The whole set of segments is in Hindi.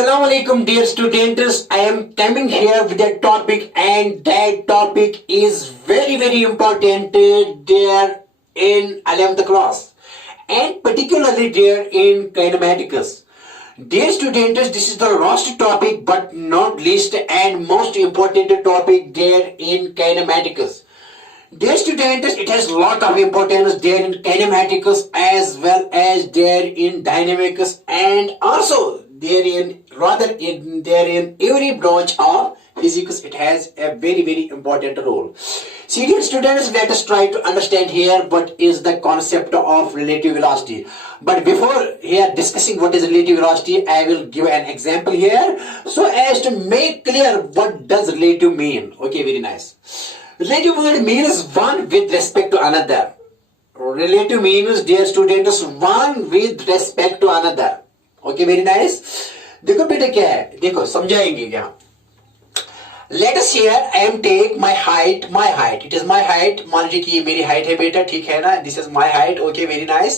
Assalamu alaikum dear students. I am coming here with a topic and that topic is very important there in 11th class and particularly there in kinematics. Dear students, this is the last topic but not least and most important topic there in kinematics. Dear students, it has lot of importance there in kinematics as well as there in dynamics and also there in every branch of physics. It has a very important role. See dear students, let us try to understand here what is the concept of relative velocity. But before here discussing what is relative velocity, I will give an example here so as to make clear what does relative mean. Okay, very nice. Relative word means one with respect to another. Relative means, dear students, one with respect to another. Okay, very nice. देखो बेटा क्या है, देखो समझाएंगे क्या. Let us here I am take my height. It is my height. मान लीजिए कि ये मेरी height है बेटा, ठीक है ना. This is my height. Okay, very nice.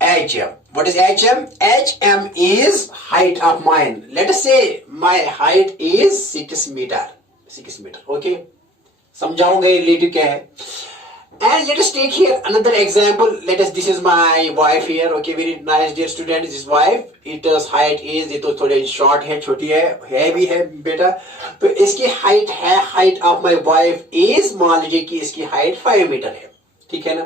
HM. What is HM? HM is height of mine. Let us say my height is 6 meter. 6 meter. Okay. समझाऊंगा रिलेटिव क्या है. And let us take here another example. This is my wife here. Okay, very nice dear student. This is wife. Its height is, ये तो थोड़े short है, छोटी है भी है बेटा. तो इसकी height है, height of my wife is, मान लीजिए कि इसकी height 5 मीटर है, ठीक है ना.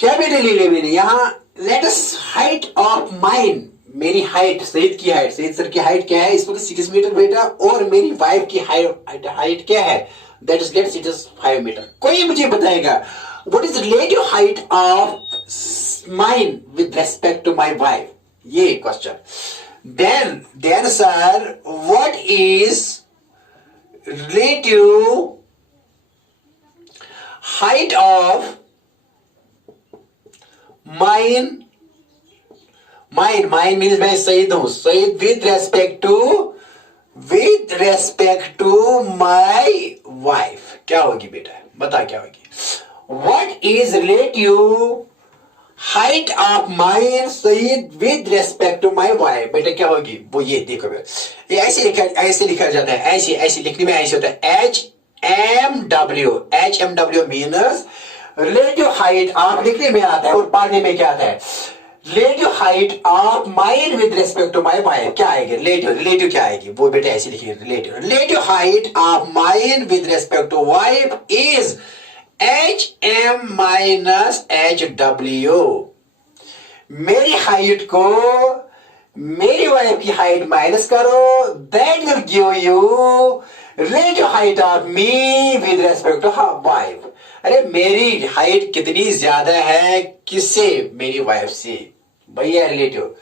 क्या बेटा ले ले मैंने यहाँ, let us height of mine, मेरी हाइट, सईद की हाइट, सईद सर की हाइट क्या है इस वक्त 6 मीटर बेटा, और मेरी वाइफ की हाइट क्या है, that is let's it is 5 metre. कोई मुझे बताएगा what is relative height of mine with respect to my wife, ये question. Then sir what is relative height of mine means मैं सईद हूं, Saeed with respect to my wife. क्या होगी बेटा, बता क्या होगी. What is relative height of mine Saeed with respect to my wife, बेटा क्या होगी वो, ये देखो बेटा, ये ऐसे लिखा जाता है, ऐसे लिखने में ऐसे होता है. HMW means relative height of, लिखने में आता है और पढ़ने में क्या आता है, relative height of mine with respect to my wife. क्या आएगी रिलेटिव क्या आएगी वो बेटा ऐसे लिखिए, relative height of mine with respect to wife is HM minus HW. मेरी हाइट को मेरी वाइफ की हाइट माइनस करो, that will give you relative height of me with respect to wife. अरे मेरी हाइट कितनी ज्यादा है किससे, मेरी वाइफ से भैया. रिलेटिव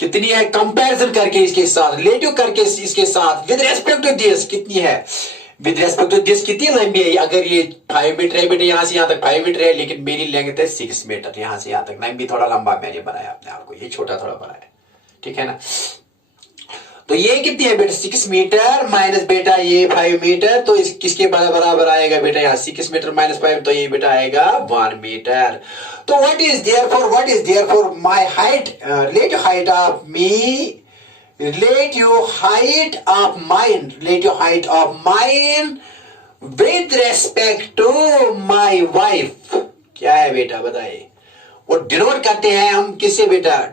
कितनी है कंपैरिजन करके इसके साथ, रिलेटिव करके इसके साथ, विद रेस्पेक्ट टू दिस कितनी है, विद रेस्पेक्ट टू दिस कितनी लंबी है. अगर ये 5 मीटर है बेटा, यहां से यहां तक 5 मीटर है, लेकिन मेरी लेंथ है 6 मीटर, यहां से यहां तक. लंबी थोड़ा लंबा मैंने बनाया अपने आप को, ये छोटा थोड़ा बनाया, ठीक है ना. तो ये कितनी है बेटा 6 मीटर माइनस बेटा ये 5 मीटर, तो इस किसके बराबर आएगा बेटा, यहाँ 6 मीटर माइनस 5, तो ये बेटा आएगा 1 मीटर. तो what is therefore my height, relative height of me, relative height of mine with respect to my wife. क्या है बेटा बताइए, वो डिनोट करते हैं हम किससे बेटा,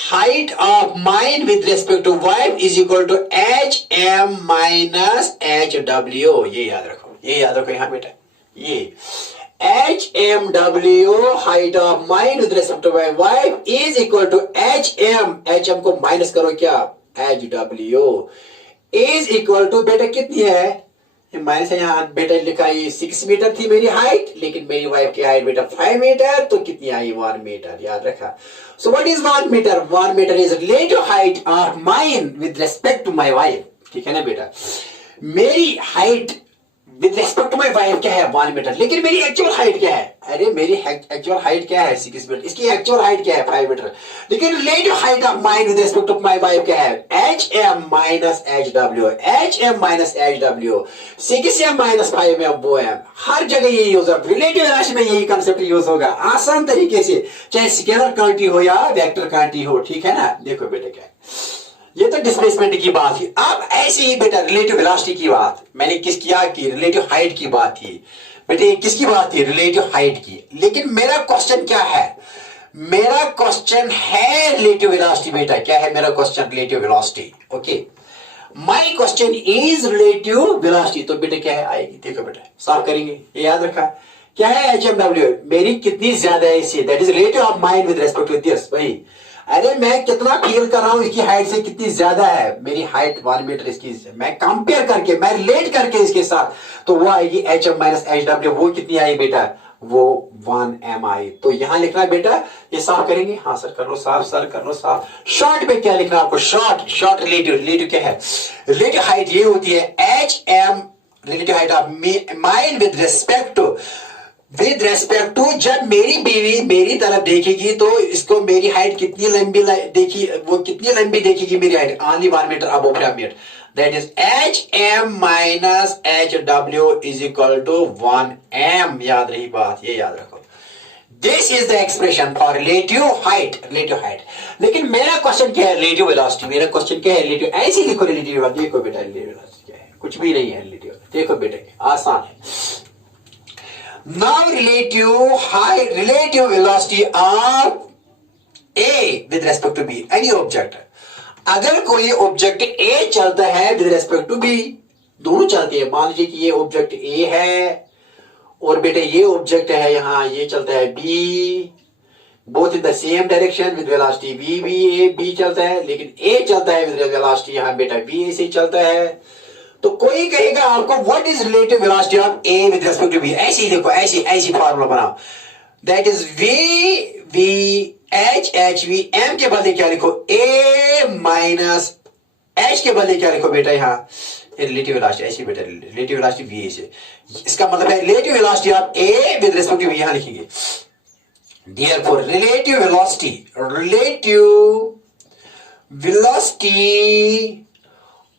height of mine with respect to wife is equal to HM minus HW. ये याद रखो यहाँ बेटा, ये HMW height of mine with respect to my wife is equal to HM को माइनस करो क्या, HW is equal to बेटा कितनी है, माइनस है यहाँ बेटा लिखा, ये 6 मीटर थी मेरी हाइट, लेकिन मेरी वाइफ की हाइट बेटा 5 मीटर, तो कितनी आई 1 मीटर, याद रखा. So what is 1 metre, 1 metre is relative height of mine with respect to my wife, ठीक है ना बेटा. मेरी height with respect to my wife क्या है 1 मीटर, लेकिन मेरी एक्चुअल हाइट क्या है, अरे मेरी एक्चुअल हाइट क्या है 6 मीटर, इसकी एक्चुअल हाइट क्या है 5 मीटर, लेकिन relative height of mine with respect to my wife क्या है HM minus HW, HM minus HW, 6M minus 5M वो M, हर जगह ये यूज होगा, रिलेटिव राशि में यही कंसेप्ट यूज होगा आसान तरीके से, चाहे स्केलर क्वांटिटी हो या वेक्टर क्वांटिटी हो, ठीक है ना। देखो बेटे क्या है, ये तो डिस्प्लेसमेंट की बात थी। अब ऐसे ही बेटा रिलेटिव वेलोसिटी की बात मैंने क्या की, रिलेटिव हाइट की बात थी बेटे, किसकी बात थी, रिलेटिव हाइट की। लेकिन मेरा क्वेश्चन क्या है, मेरा क्वेश्चन है रिलेटिव वेलोसिटी बेटा, क्या है मेरा question, relative velocity. Okay, my question is relative velocity, तो बेटे क्या है आएगी, देखो बेटा सॉल्व करेंगे, ये याद रखा क्या है HMW, मेरी कितनी ज्यादा है इससे, that is relative of mine with respect to this भाई, अरे मैं कितना फील कर रहा हूं इसकी हाइट से कितनी ज्यादा है, मेरी हाइट 1 मीटर इसकी, मैं कंपेयर करके मैं रिलेट करके इसके साथ, तो वो आएगी HM माइनस HW, वो कितनी आई बेटा, वो 1M आई। तो यहां लिखना है बेटा, ये साफ करेंगे, हाँ सर कर लो साफ, सर कर लो साफ। शॉर्ट में क्या लिखना आपको, शॉर्ट रिलेटिव क्या है, रिलेटिव हाइट ये होती है HM, relative height of mine with respect to, जब मेरी बीवी मेरी तरफ देखेगी तो इसको मेरी हाइट कितनी लंबी देखी, वो कितनी लंबी देखेगी मेरी height, only 1 metre above metre, that is HM minus HW is equal to 1M, याद रही बात, ये याद रखो। This is the expression for relative height, लेकिन मेरा क्वेश्चन क्या है, रिलेटिव वेलोसिटी, मेरा क्वेश्चन क्या है, रिलेटिव, ऐसे लिखो रिलेटिव, देखो बेटा रिलेटिव वेलोसिटी क्या है, कुछ भी नहीं है रिलेटिव, देखो बेटे आसान है। Now relative velocity of A with respect to B, any object, अगर कोई ऑब्जेक्ट A चलता है with respect to B, दोनों चलते हैं, मान लीजिए कि ये ऑब्जेक्ट A है और बेटे ये ऑब्जेक्ट है यहाँ, ये चलता है B, both in the same direction with velocity B चलता है, लेकिन A चलता है with velocity यहाँ बेटा B से चलता है, तो कोई कहेगा आपको what is relative velocity of A with respect to B, ऐसे ही देखो, ऐसी फार्मूला बनाओ, दैट इज V एम के बदले क्या लिखो, ए माइनस एच के बदले क्या लिखो बेटा, यहाँ रिलेटिव वेलोसिटी, ऐसी बेटा रिलेटिव वेलोसिटी V से, इसका मतलब है relative velocity of A with respect to B, यहां लिखेंगे therefore relative velocity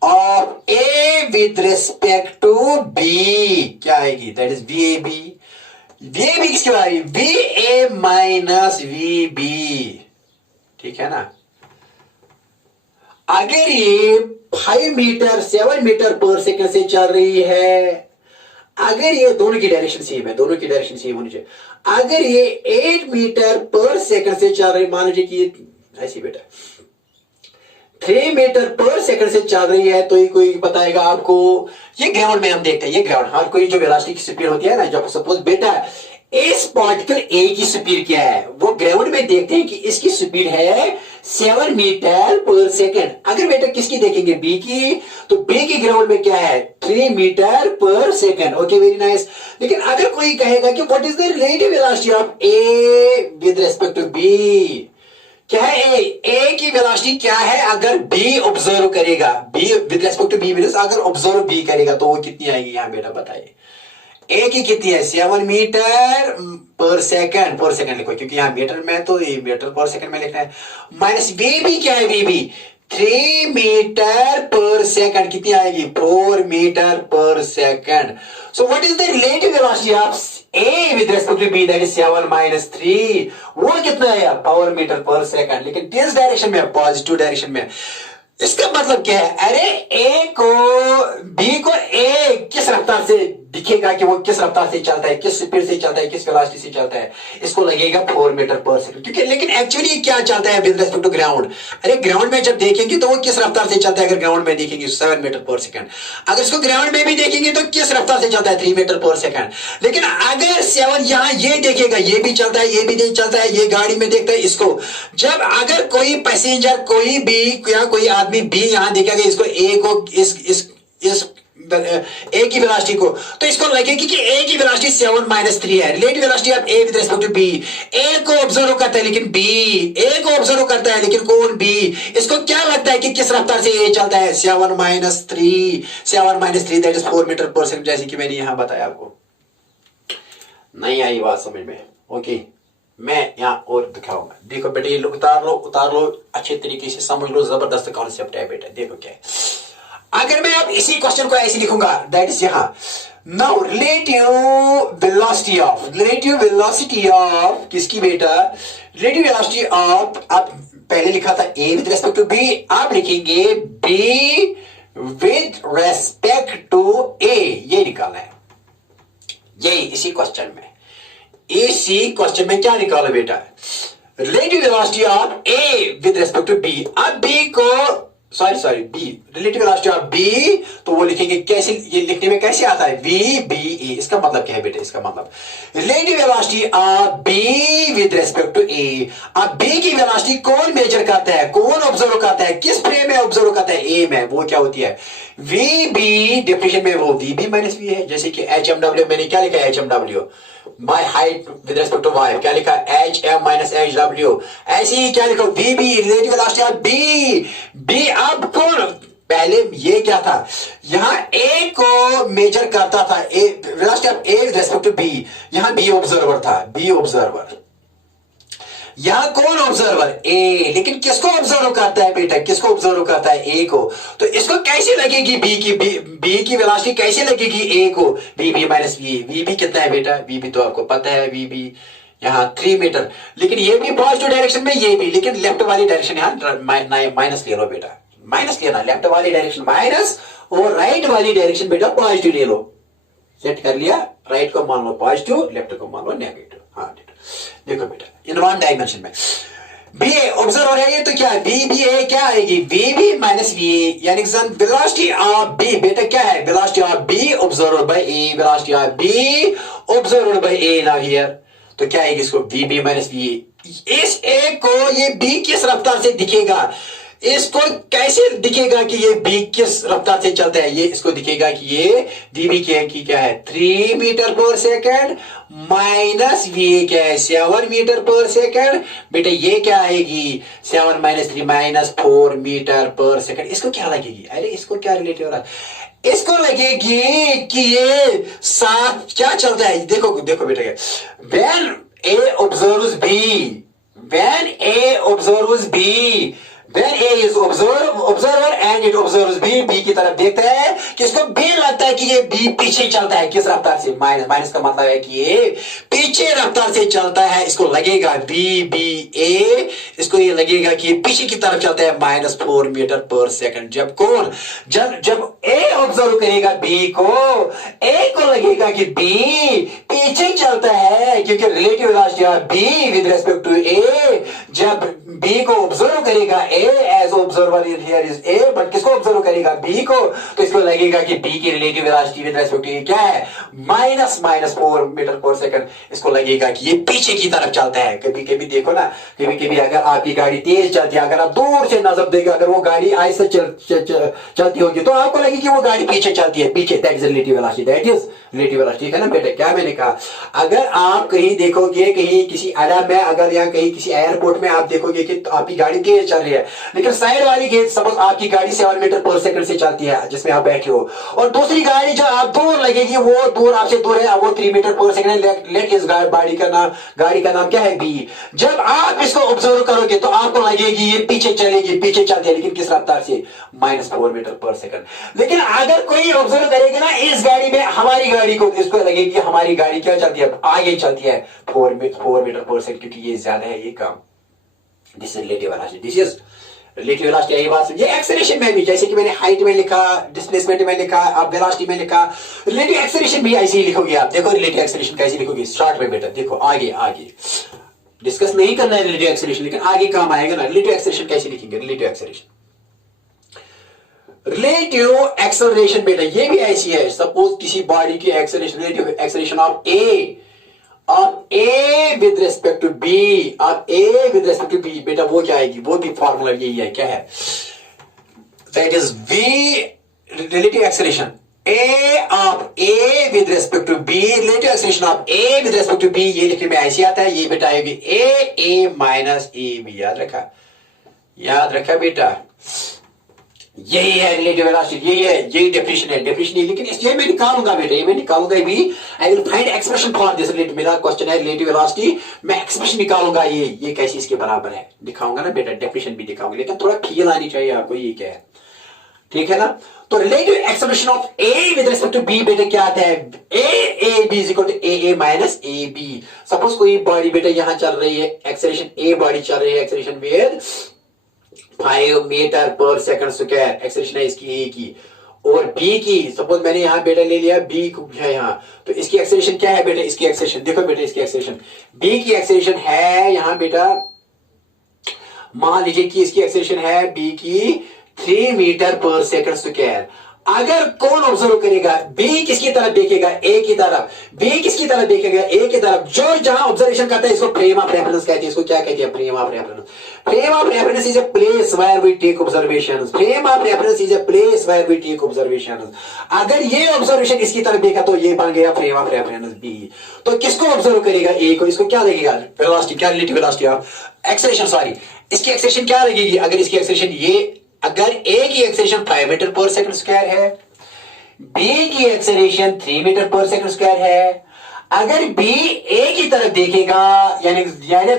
of A with respect to B क्या आएगी, दैट इज VAB किसकी बात है, VA माइनस VB, ठीक है ना। अगर ये 5 मीटर 7 मीटर पर सेकंड से चल रही है, अगर ये दोनों की डायरेक्शन सेम है, दोनों की डायरेक्शन सेम होनी चाहिए, अगर ये 8 मीटर पर सेकंड से चल रही है, मान लीजिए कि ऐसी बेटा 3 मीटर पर सेकंड से चल रही है, तो ये कोई बताएगा आपको, ये ग्राउंड में हम देखते हैं, ये ग्राउंड, हर कोई जो वेलोसिटी की स्पीड होती है ना, जब सपोज बेटा इस पार्टिकल ए की स्पीड क्या है, वो ग्राउंड में देखते हैं कि इसकी स्पीड है 7 मीटर पर सेकंड, अगर बेटा किसकी देखेंगे बी की, तो बी की ग्राउंड में क्या है 3 metre per second, okay very nice. लेकिन अगर कोई कहेगा कि what is the relative velocity of A with respect to B, क्या है ए की वेलोसिटी क्या है अगर बी ऑब्जर्व करेगा, B with respect to B means अगर ऑब्जर्व बी करेगा तो वो कितनी आएगी, यहां बेटा बताइए, ए की कितनी है 7 मीटर पर सेकंड लिखो, क्योंकि यहां मीटर में तो ये मीटर पर सेकंड में लिखना है, माइनस वीबी क्या है, वीबी 3 मीटर पर सेकंड, कितनी आएगी 4 metre per second. So what is the relative velocity of A with respect to B, that is 7 minus 3, वो कितना है यार 4 मीटर पर सेकंड, लेकिन किस डायरेक्शन में, पॉजिटिव डायरेक्शन में। इसका मतलब क्या है, अरे ए को बी को ए किस रफ्तार से दिखेगा कि वो किस रफ्तार से चलता है, किस स्पीड से चलता है, किस वेलोसिटी से चलता है, इसको लगेगा 4 मीटर पर सेकंड, क्योंकि लेकिन एक्चुअली क्या चलता है विद रिस्पेक्ट टू ग्राउंड, अरे ग्राउंड में जब देखेंगे तो वो किस रफ्तार से चलता है, अगर ग्राउंड में देखेंगे 7 मीटर पर सेकंड, अगर इसको ग्राउंड में भी देखेंगे तो किस रफ्तार से चलता है 3 मीटर पर सेकंड, लेकिन अगर 7 यहां ये देखेगा, ये भी चलता है, ये भी नहीं चलता है, ये गाड़ी में देखता है इसको, जब अगर कोई पैसेंजर कोई भी या कोई आदमी भी यहां देखेगा इसको, ए को इस ए की वेलोसिटी को, तो इसको लगेगी कि ए की वेलोसिटी 7 माइनस 3 है। Relative velocity of A with respect to B, A को ऑब्जर्व करता है लेकिन बी, ए को ऑब्जर्व करता है लेकिन कौन, बी। इसको क्या लगता है कि किस रफ्तार से ए चलता है, 7 minus 3, 7 minus 3 that is 4 metre per second, जैसे कि मैंने यहां बताया आपको। नहीं आई बात समझ में? ओके, मैं यहां और दिखाऊंगा। देखो बेटे, ये उतार लो अच्छे तरीके से समझ लो, जबरदस्त कॉन्सेप्ट है बेटा। देखो क्या है, अगर मैं अब इसी क्वेश्चन को ऐसे लिखूंगा, दैट इज यहां, नाउ रिलेटिव वेलोसिटी ऑफ किसकी बेटा, रिलेटिव वेलोसिटी ऑफ, आप पहले लिखा था A with respect to B, आप लिखेंगे B with respect to A, ये निकालना है। यही इसी क्वेश्चन में क्या निकालो बेटा, relative velocity of A with respect to B. अब बी को sorry B, relative velocity of B, तो वो लिखेंगे कैसे, ये लिखने में कैसे आता है, वी बी ए। इसका मतलब क्या है बेटे, इसका मतलब relative velocity of B with respect to A. अब बी की वेलोसिटी कौन मेजर करता है, कौन ऑब्जर्व करता है, किस फ्रेम में ऑब्जर्व करता है, ए में, वो क्या होती है, वी बी। डेफिनेशन में वो वी बी माइनस वी है, जैसे कि एच एम डब्ल्यू, मैंने क्या लिखा है, H M W my height with respect to Y, क्या लिखा, H M minus H W. ऐसे ही क्या लिखो, V B, relative velocity of B, B. अब कौन, पहले ये क्या था, यहां ए को मेजर करता था, A velocity of A with respect to B, यहां बी ऑब्जर्वर था, बी ऑब्जर्वर। यहां कौन ऑब्जर्वर, ए, लेकिन किसको ऑब्जर्व करता है बेटा, किसको ऑब्जर्व करता है, ए को। तो इसको कैसे लगेगी बी की वेलोसिटी कैसे लगेगी ए को, V B minus V B कितना है बेटा, वी बी तो आपको पता है, वी बी यहां 3 मीटर, लेकिन ये भी पॉजिटिव डायरेक्शन में, ये भी, लेकिन लेफ्ट वाली डायरेक्शन यहां माइनस ले लो बेटा, माइनस लेना, लेफ्ट वाली डायरेक्शन माइनस और राइट वाली डायरेक्शन बेटा पॉजिटिव ले लो। सेट कर लिया, राइट को मान लो पॉजिटिव, लेफ्ट को मान लो नेगेटिव। हाँ देखो बेटा, इन वन डायमेंशन में बी ए ऑब्जर्वर है, ये तो क्या है, बी बी ए क्या आएगी, V B minus V A, यानी वेलोसिटी ऑफ बी बेटा क्या है, velocity of B observer by A, velocity of B observer by A now here, तो क्या आएगी इसको, V B minus V A. इस ए को ये बी किस रफ्तार से दिखेगा, इसको कैसे दिखेगा कि ये बी किस रफ्तार से चलता है, ये इसको दिखेगा कि ये वी बी की क्या है, 3 metre per second minus we क्या है, 7 मीटर पर सेकंड। बेटा ये क्या आएगी, 7 minus 3 minus 4 metre per second. इसको क्या लगेगी, अरे इसको क्या रिलेटिव हो रहा है, इसको लगेगी कि ये साथ क्या चलता है। देखो देखो बेटा, when A observes B, when A observes B, when A is observer and it observes B, B की तरफ देखता है कि इसको B लगता है कि ये B पीछे चलता है, किस रफ्तार से, माइनस का मतलब है कि ये पीछे रफ्तार से चलता है। इसको लगेगा BA, इसको ये लगेगा कि ये पीछे की तरफ चलता है -4 मीटर पर सेकंड। जब कौन, जब A ऑब्जर्व करेगा B को, A को लगेगा कि B पीछे चलता है, क्योंकि relative velocity of B with respect to A। जब B को ऑब्जर्व करेगा A as observer here is A, but किसको ऑब्जर्व करेगा, B को, तो इसको लगेगा कि B की relative velocity with respect to A क्या है, -4 मीटर पर सेकंड। इसको लगेगा कि ये पीछे की तरफ चलता है। कभी कभी देखो ना, कभी कभी अगर आपकी गाड़ी तेज चलती है, अगर आप दूर से नजर देगा, अगर वो गाड़ी आहिस्ते चलती होगी तो आपको लगेगी कि वो गाड़ी पीछे चलती है, पीछे, that is relative velocity, that is relative velocity, है ना बेटा। क्या मैंने कहा, अगर आप कहीं देखोगे, कहीं किसी अड्डा में, अगर यहाँ कहीं किसी एयरपोर्ट में आप देखोगे कि तो आपकी गाड़ी तेज चल रही है, लेकिन साइड वाली गेट, सपोज आपकी गाड़ी 7 मीटर पर सेकंड से चलती है जिसमें आप बैठे हो, और दूसरी गाड़ी जो आप दूर लगेगी, वो दूर आपसे दूर है, वो 3 मीटर पर सेकंड है, लेट इस गाड़ी का नाम क्या है, बी। जब आप इसको ऑब्जर्व करोगे तो आपको लगेगी ये पीछे चलेगी, पीछे चलती है, लेकिन किस रफ्तार से, -4 मीटर पर सेकंड। लेकिन अगर कोई ऑब्जर्व करेगा ना इस गाड़ी में, हमारी गाड़ी को, इसको लगेगी हमारी गाड़ी क्या चलती है, आगे चलती है 4 मीटर पर सेकंड, क्योंकि ये ज्यादा है, ये कम। This is relative velocity, this is relative velocity. यही बात ये एक्सेलरेशन में भी, जैसे कि मैंने हाइट में लिखा, डिस्प्लेसमेंट में लिखा, अब वेलोसिटी में लिखा, रिलेटिव एक्सेलरेशन भी ऐसे ही लिखोगे आप। देखो रिलेटिव एक्सेलरेशन कैसे लिखोगे, स्टार्ट में बेटा देखो, आगे डिस्कस नहीं करना है रिलेटिव एक्सेलरेशन, लेकिन आगे काम आएगा ना। रिलेटिव एक्सेलरेशन कैसे लिखेंगे, रिलेटिव एक्सेलरेशन बेटा ये भी ऐसी है। सपोज किसी बॉडी की acceleration, relative acceleration of A with respect to B, बेटा वो क्या आएगी, वो भी फॉर्मूला यही है, क्या है, that is V relative acceleration A of A with respect to B, relative acceleration of A with respect to B, ये लिखने में ऐसे आता है, ये बेटा आएगी A माइनस AB, याद रखा बेटा, यही है रिलेटिव वेलोसिटी, यही डेफिनेशन है, लेकिन इसलिए मैं निकालूंगा बेटा, ये मैं निकालूंगा भी, I will find expression for this relative, मेरा क्वेश्चन है रिलेटिव वेलोसिटी, मैं एक्सप्रेशन निकालूंगा, ये कैसे इसके बराबर है दिखाऊंगा ना बेटा, डेफिनेशन भी दिखाऊंगा, लेकिन थोड़ा फील आनी चाहिए आपको, ये क्या है, ठीक है ना। तो relative acceleration of A with respect to B बेटा क्या आता है, A B is equal to A minus A B. Suppose कोई बॉडी बेटा यहां चल रही है, एक्सेलरेशन ए बॉडी चल रही है, acceleration with 5 metre per second square, acceleration है इसकी ए की, और बी की सपोज मैंने यहां बेटा ले लिया, बी है यहां, तो इसकी एक्सेलरेशन क्या है बेटा, इसकी एक्सेलरेशन देखो बेटा, इसकी एक्सेलरेशन बी की एक्सेलरेशन है यहां बेटा, मान लीजिए कि इसकी एक्सेलरेशन है बी की 3 मीटर पर सेकंड स्क्वायर। अगर कौन ऑब्जर्व करेगा, बी किसकी तरफ देखेगा, ए की तरफ, बी किसकी तरफ देखेगा, ए की तरफ, जो जहां ऑब्जर्वेशन करता है इसको फ्रेम ऑफ रेफरेंस कहते हैं, इसको क्या कहते हैं, frame of reference. Frame of reference is a place where we take observations, frame of reference is a place where we take observations. अगर ये ऑब्जर्वेशन इसकी तरफ देखा तो ये बन गया फ्रेम ऑफ रेफरेंस बी। तो किसको ऑब्जर्व करेगा, ए को, इसको क्या लगेगा, वेलोसिटी, क्या relative velocity of acceleration, sorry इसकी एक्सेलरेशन क्या लगेगी, अगर इसकी एक्सेलरेशन ये, अगर ए की acceleration 5 metre per second square है, बी की acceleration 3 metre per second square है, अगर बी ए की तरफ देखेगा, यानी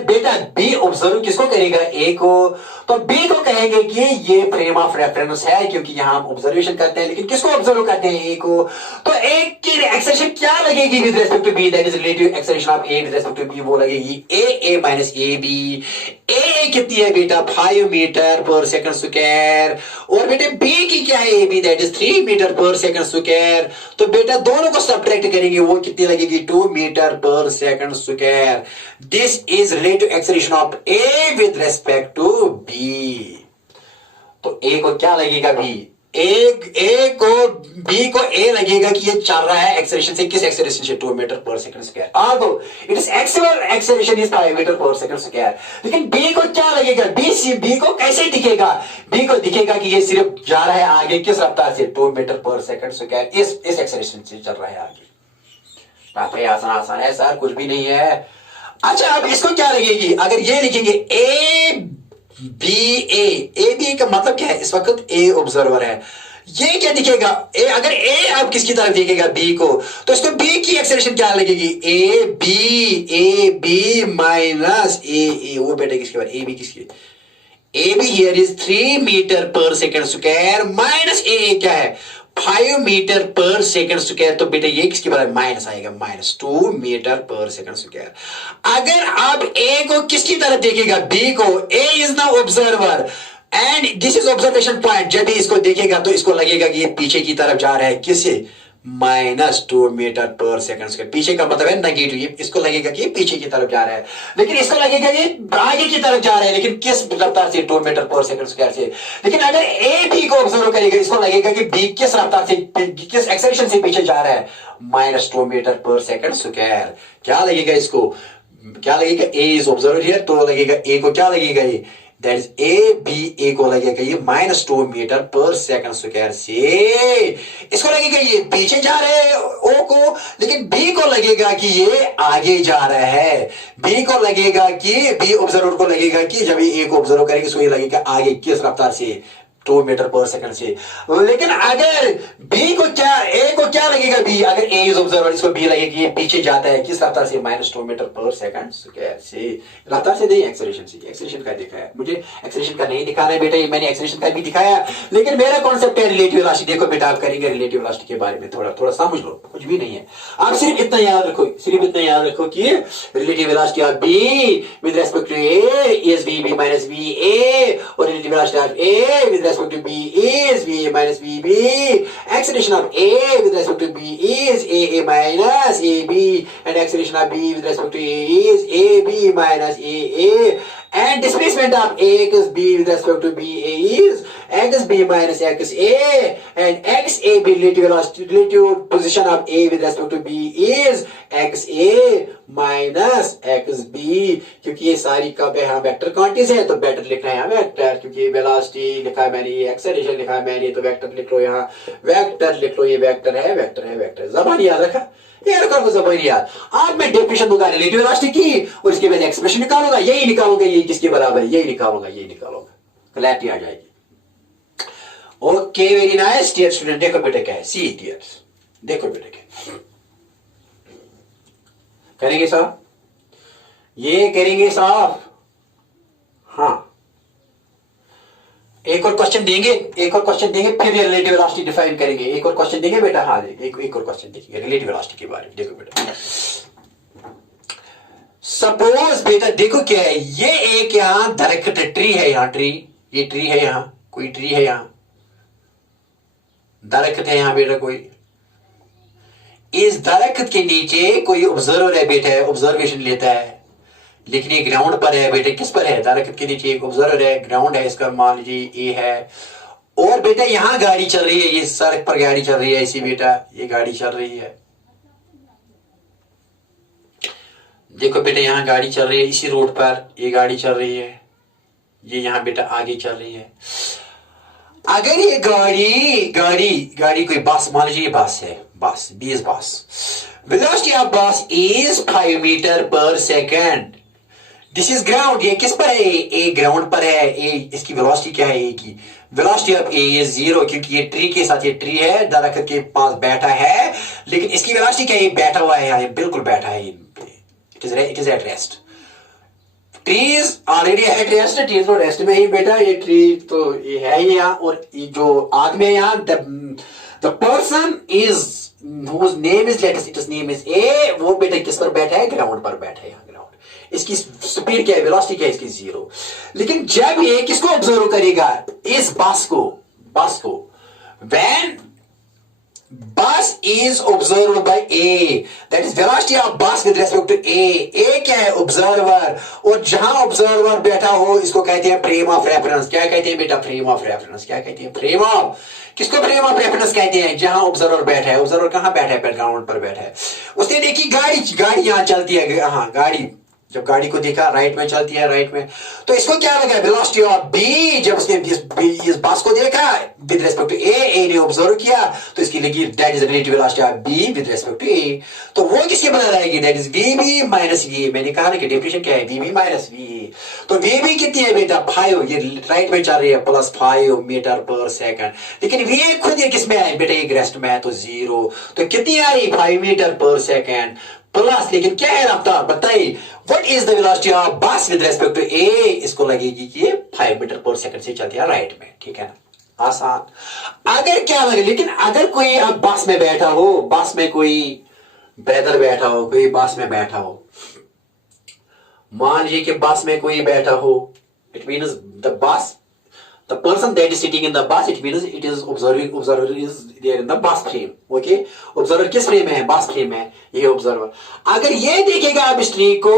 बेटा बी ऑब्जर्व किसको करेगा, ए को, तो बी को कहेंगे कि ये फ्रेम ऑफ रेफरेंस है, क्योंकि यहां हम ऑब्जर्वेशन करते हैं, लेकिन किसको ऑब्जर्व करते हैं, ए को। तो ए की एक्सेलरेशन क्या लगेगी with respect to B, that is relative acceleration of A with respect to B, वो लगेगी ए माइनस ए बी। ए कितनी है बेटा, 5 मीटर पर सेकंड स्क्वायर, और बेटे बी की क्या है, A B, that is 3 metre per second square. तो बेटा दोनों को सब्ट्रैक्ट करेंगे, वो कितनी लगेगी, 2 metre per second square. This is relative acceleration of A with respect to B. तो ए को क्या लगेगा, बी, ए को, बी को ए लगेगा कि ये चल रहा है एक्सेलरेशन से, किस एक्सेलरेशन से, 2 metre per second square, although it is acceleration is 5 metre per second square. लेकिन बी को क्या लगेगा, बी को कैसे दिखेगा, बी को दिखेगा कि ये सिर्फ जा रहा है आगे, किस रफ्तार से, 2 मीटर पर सेकंड स्क्वायर, इस एक्सेलरेशन से चल रहा है आगे। काफी आसान है सर, कुछ भी नहीं है। अच्छा अब इसको क्या लगेगी, अगर ये लिखेंगे ए बी का मतलब क्या है, इस वक्त ए ऑब्जर्वर है, ये क्या दिखेगा, अगर ए अब किसकी तरफ देखेगा, बी को, तो इसको बी की एक्सेलरेशन क्या लगेगी, ए बी माइनस ए, वो बेटा किसके बाद, ए बी किसकी, A B here is 3 metre per second square minus A क्या है, 5 मीटर पर सेकंड स्क्वायर। तो बेटा ये किसके बराबर, माइनस आएगा, -2 मीटर पर सेकंड स्क्वायर। अगर आप ए को किसकी तरफ देखेगा, बी को, A is the observer and this is observation point, जब भी इसको देखेगा तो इसको लगेगा कि ये पीछे की तरफ जा रहा है, किससे, -2 मीटर पर सेकंड स्क्वायर। पीछे का मतलब है नेगेटिव, इसको लगेगा कि पीछे की तरफ जा रहा है, लेकिन इसको लगेगा ये आगे की तरफ जा रहा है, लेकिन किस रफ्तार से, 2 मीटर पर सेकंड स्क्वायर से। लेकिन अगर ए बी को ऑब्जर्व करेगा, इसको लगेगा कि बी किस रफ्तार से, किस एक्सेलरेशन से पीछे जा रहा है, -2 मीटर पर सेकंड स्क्वायर। क्या लगेगा इसको, क्या लगेगा, ए इज ऑब्जर्वर हियर, तो लगेगा ए को क्या लगेगा, ये दैट इज ए को लगेगा ये -2 मीटर पर सेकंड स्क्वायर से, इसको लगेगा ये पीछे जा रहे हैं ओ को, लेकिन बी को लगेगा कि ये आगे जा रहा है, बी को लगेगा कि, बी ऑब्जर्वर को लगेगा कि जब ये ए को ऑब्जर्व करेगा इसको ये लगेगा आगे किस रफ्तार से, 2 मीटर पर सेकंड से। लेकिन अगर बी को क्या, ए को क्या लगेगा, बी, अगर ए इज ऑब्जर्वर, इसको बी लगेगा ये पीछे जाता है, किस रफ्तार से, -2 मीटर पर सेकंड स्क्वायर से, रफ्तार से नहीं, एक्सेलरेशन से। एक्सेलरेशन का दिखाया मुझे, एक्सेलरेशन का नहीं दिखाना है बेटा, ये मैंने एक्सेलरेशन का भी दिखाया, लेकिन मेरा कॉन्सेप्ट है रिलेटिव वेलोसिटी। देखो बेटा आप करेंगे रिलेटिव वेलोसिटी के बारे में थोड़ा समझ लो, कुछ भी नहीं है, आप सिर्फ इतना याद रखो, कि relative velocity of B with respect to A is B minus B A, और relative velocity of A with respect to B is VA minus VB. Acceleration of A with respect to B is AA minus AB, and acceleration of B with respect to A is AB minus AA. And displacement of AX B with respect to BA is XB minus XA, and XAB relative position of A with respect to B is XA minus X B, क्योंकि ये सारी कब है, हाँ वेक्टर क्वांटिटीज है तो बेटर लिखना है यहाँ वेक्टर, क्योंकि वेलोसिटी लिखा है मैंने, ये एक्सेलरेशन लिखा है मैंने, तो वेक्टर लिख लो यहाँ, वेक्टर लिख लो, ये वेक्टर है वेक्टर है वेक्टर, जबान याद रखा, ये रखा को जबान याद। अब मैं डेफिनेशन दूंगा रिलेटिव वेलोसिटी की और इसके बाद एक्सप्रेशन निकालूंगा, यही निकालूंगा, ये किसके बराबर है, यही निकालूंगा, यही निकालूंगा, क्लैरिटी आ जाएगी। Okay very nice dear student. देखो बेटा क्या है, सी डियर, देखो बेटा क्या करेंगे साहब, ये करेंगे साहब, हाँ एक और क्वेश्चन देंगे, एक और क्वेश्चन देंगे, फिर ये रिलेटिव वेलोसिटी डिफाइन करेंगे, एक और क्वेश्चन देंगे बेटा, हाँ एक और क्वेश्चन देंगे रिलेटिव वेलोसिटी के बारे में। देखो बेटा सपोज बेटा देखो क्या है, ये एक यहां दरख्त ट्री है, यहां ट्री, ये ट्री है, यहां कोई ट्री है, यहां दरख्त है यहां बेटा कोई, इस दरख्त के नीचे कोई ऑब्जर्वर है बेटा, ऑब्जर्वेशन लेता है, लेकिन ये ग्राउंड पर है बेटे, किस पर है, दरख्त के नीचे एक ऑब्जर्वर है, ग्राउंड है इसका, मान लीजिए ए है, और बेटा यहां गाड़ी चल रही है, ये सड़क पर गाड़ी चल रही है ऐसी बेटा, ये गाड़ी चल रही है, देखो बेटा यहां गाड़ी चल रही है, इसी रोड पर ये गाड़ी चल रही है, ये यहां बेटा आगे चल रही है। अगर ये गाड़ी कोई बस, मान लीजिए ये बस है, बस 20 बस, वेलोसिटी ऑफ बस is 5 metre per second, this is ground, ये किस पर है, ए ग्राउंड पर है, ए इसकी वेलोसिटी क्या है, ए की वेलोसिटी ऑफ ए इज 0, क्योंकि ये ट्री के साथ, ये ट्री है दरख्त के पास बैठा है, लेकिन इसकी वेलोसिटी क्या है, ये बैठा हुआ है यहाँ, बिल्कुल बैठा है, it is at rest, tree is already at rest, tree तो रेस्ट में ही बेटा, ये ट्री तो ये है ही यहाँ, और ये जो आदमी है यहाँ, the person is whose name is, let us say his name is A, वो बेटा किस पर बैठा है, ग्राउंड पर बैठा है, यहाँ ग्राउंड, इसकी स्पीड क्या है, वेलोसिटी क्या है इसकी 0, लेकिन जब ये किसको ऑब्जर्व करेगा, इस बस को when bus is observed by A, that is velocity of bus with respect to A क्या है, ऑब्जर्वर, और जहां ऑब्जर्वर बैठा हो इसको कहते हैं फ्रेम ऑफ रेफरेंस, क्या कहते हैं बेटा, फ्रेम ऑफ रेफरेंस, क्या कहते हैं, फ्रेम ऑफ, किसको फ्रेम ऑफ रेफरेंस कहते हैं, जहां ऑब्जर्वर बैठा है, ऑब्जर्वर कहां बैठा है, ग्राउंड पर बैठा है, उसने देखी गाड़ी यहां चलती है, हाँ गाड़ी, जब गाड़ी को देखा राइट में चलती है, राइट में, तो इसको क्या लगा, वेलोसिटी ऑफ बी, जब उसने इस बस को देखा विद रिस्पेक्ट टू ए ने ऑब्जर्व किया, तो इसकी लगी that is relative velocity of B with respect to A, तो वो किसके बराबर आएगी, that is V B minus V, मैंने कहा ना कि डेफिनेशन क्या है, वीबी माइनस वी, तो वीबी कितनी है बेटा 5, ये राइट में चल रही है, प्लस 5 मीटर पर सेकंड, लेकिन वी खुद ये किसमें है बेटा, एक रेस्ट में है तो 0, तो कितनी आ रही 5 मीटर पर सेकंड प्लस, लेकिन क्या है रफ्तार बताइए, what is the velocity of बस विद रिस्पेक्ट टू ए, इसको लगेगी कि ये 5 मीटर पर सेकंड से चलती है राइट में, ठीक है ना, आसान। अगर क्या लगे, लेकिन अगर कोई अब बस में बैठा हो, बस में कोई ब्रदर बैठा हो, कोई बस में बैठा हो, मान लीजिए कि बस में कोई बैठा हो, it means the person that is sitting in the bus, it means it is observer is there in the bus frame, okay, observer किस फ्रेम में है, बस फ्रेम में, ये ऑब्जर्वर, अगर ये देखेगा अब इस ट्री को,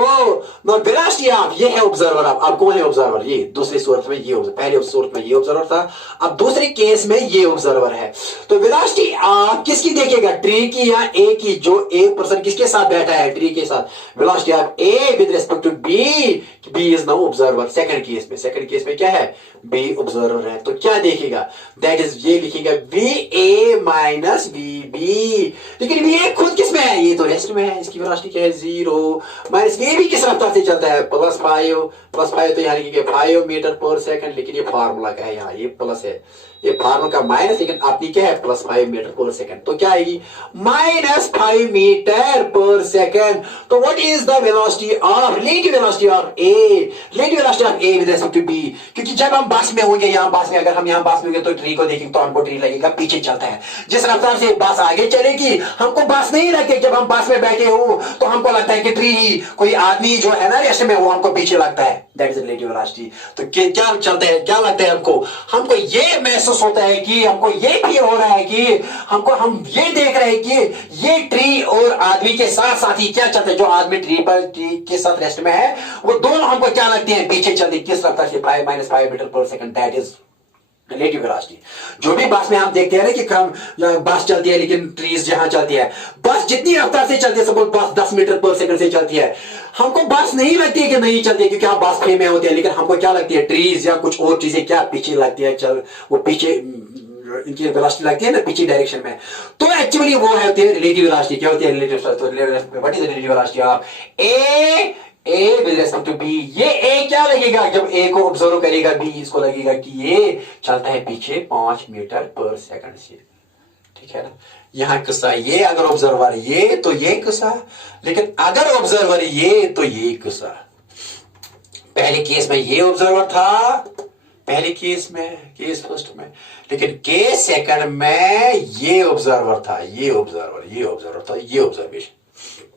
वेलोसिटी ऑफ, ये है ऑब्जर्वर, अब कौन है ऑब्जर्वर, ये दूसरी सूरत में ये, पहले सूरत में ये ऑब्जर्वर था, अब दूसरे केस में ये ऑब्जर्वर है, तो वेलोसिटी ऑफ किसकी देखेगा, ट्री की या ए की, जो ए पर्सन किसके साथ बैठा है, ट्री के साथ, velocity of A with respect to B is now observer, second case में क्या है, बी ऑब्जर्वर है, तो क्या देखेगा, दैट इज ये लिखेगा V A minus V B, लेकिन वी ए खुद किस में है, ये तो रेस्ट में है, इसकी वेलोसिटी क्या है 0, माइनस वी बी किस रफ्तार से चलता है, प्लस 5 तो यहाँ लिखेंगे 5 मीटर पर सेकंड, लेकिन ये फार्मूला का है, यहाँ ये प्लस है, ये फार्मूला का माइनस, लेकिन अपनी क्या है प्लस 5 मीटर पर सेकंड, तो क्या आएगी माइनस 5 मीटर पर सेकंड, तो what is the velocity of, relative velocity of A with respect to B, क्योंकि जब हम बस में होंगे, यहाँ बस में, अगर हम यहाँ बस में होंगे तो ट्री को देखेंगे तो हमको ट्री लगेगा पीछे चलता है, जिस रफ्तार से बस आगे चलेगी हमको बस नहीं लगती, जब हम बस में बैठे हो तो हमको लगता है कि ट्री ही, कोई आदमी जो है ना रेस्ट में, वो हमको पीछे लगता है, दैट इज रिलेटिव वेलोसिटी, तो क्या चलता है, क्या लगता है हमको ये महसूस होता है कि हमको ये फील हो रहा है कि हम ये देख रहे हैं कि ये ट्री और आदमी के साथ साथ ही क्या चलता है, जो आदमी ट्री के साथ रेस्ट में है, वो दोनों हमको क्या लगते हैं, पीछे चलते, किस रफ्तार से 5 metre per second, that is relative velocity. जो भी बस में हम देखते हैं ना कि कम बस चलती है लेकिन ट्रीज जहां चलती है, बस जितनी रफ्तार से चलती है, सपोज बस 10 मीटर पर सेकंड से चलती है, हमको बस नहीं लगती है कि नहीं चलती है क्योंकि हम बस में होते हैं, लेकिन हमको क्या लगती है, ट्रीज या कुछ और चीजें क्या पीछे लगती है, चल वो पीछे इनकी वेलोसिटी लगती है ना पीछे डायरेक्शन में। तो एक्चुअली वो है होती है रिलेटिव वेलोसिटी। क्या होती है relative, what is relative velocity of A with respect to B. ये ए क्या लगेगा जब ए को ऑब्जर्व करेगा बी, इसको लगेगा कि ये चलता है पीछे 5 मीटर पर सेकंड से, ठीक है ना। यहां किस्सा ये, अगर ऑब्जर्वर ये तो ये किस्सा, लेकिन अगर ऑब्जर्वर ये तो ये किस्सा। पहले केस में ये ऑब्जर्वर था, पहले केस में, केस फर्स्ट में, लेकिन केस सेकंड में ये ऑब्जर्वर था, ये ऑब्जर्वर, ये ऑब्जर्वर था, ये ऑब्जर्वेशन।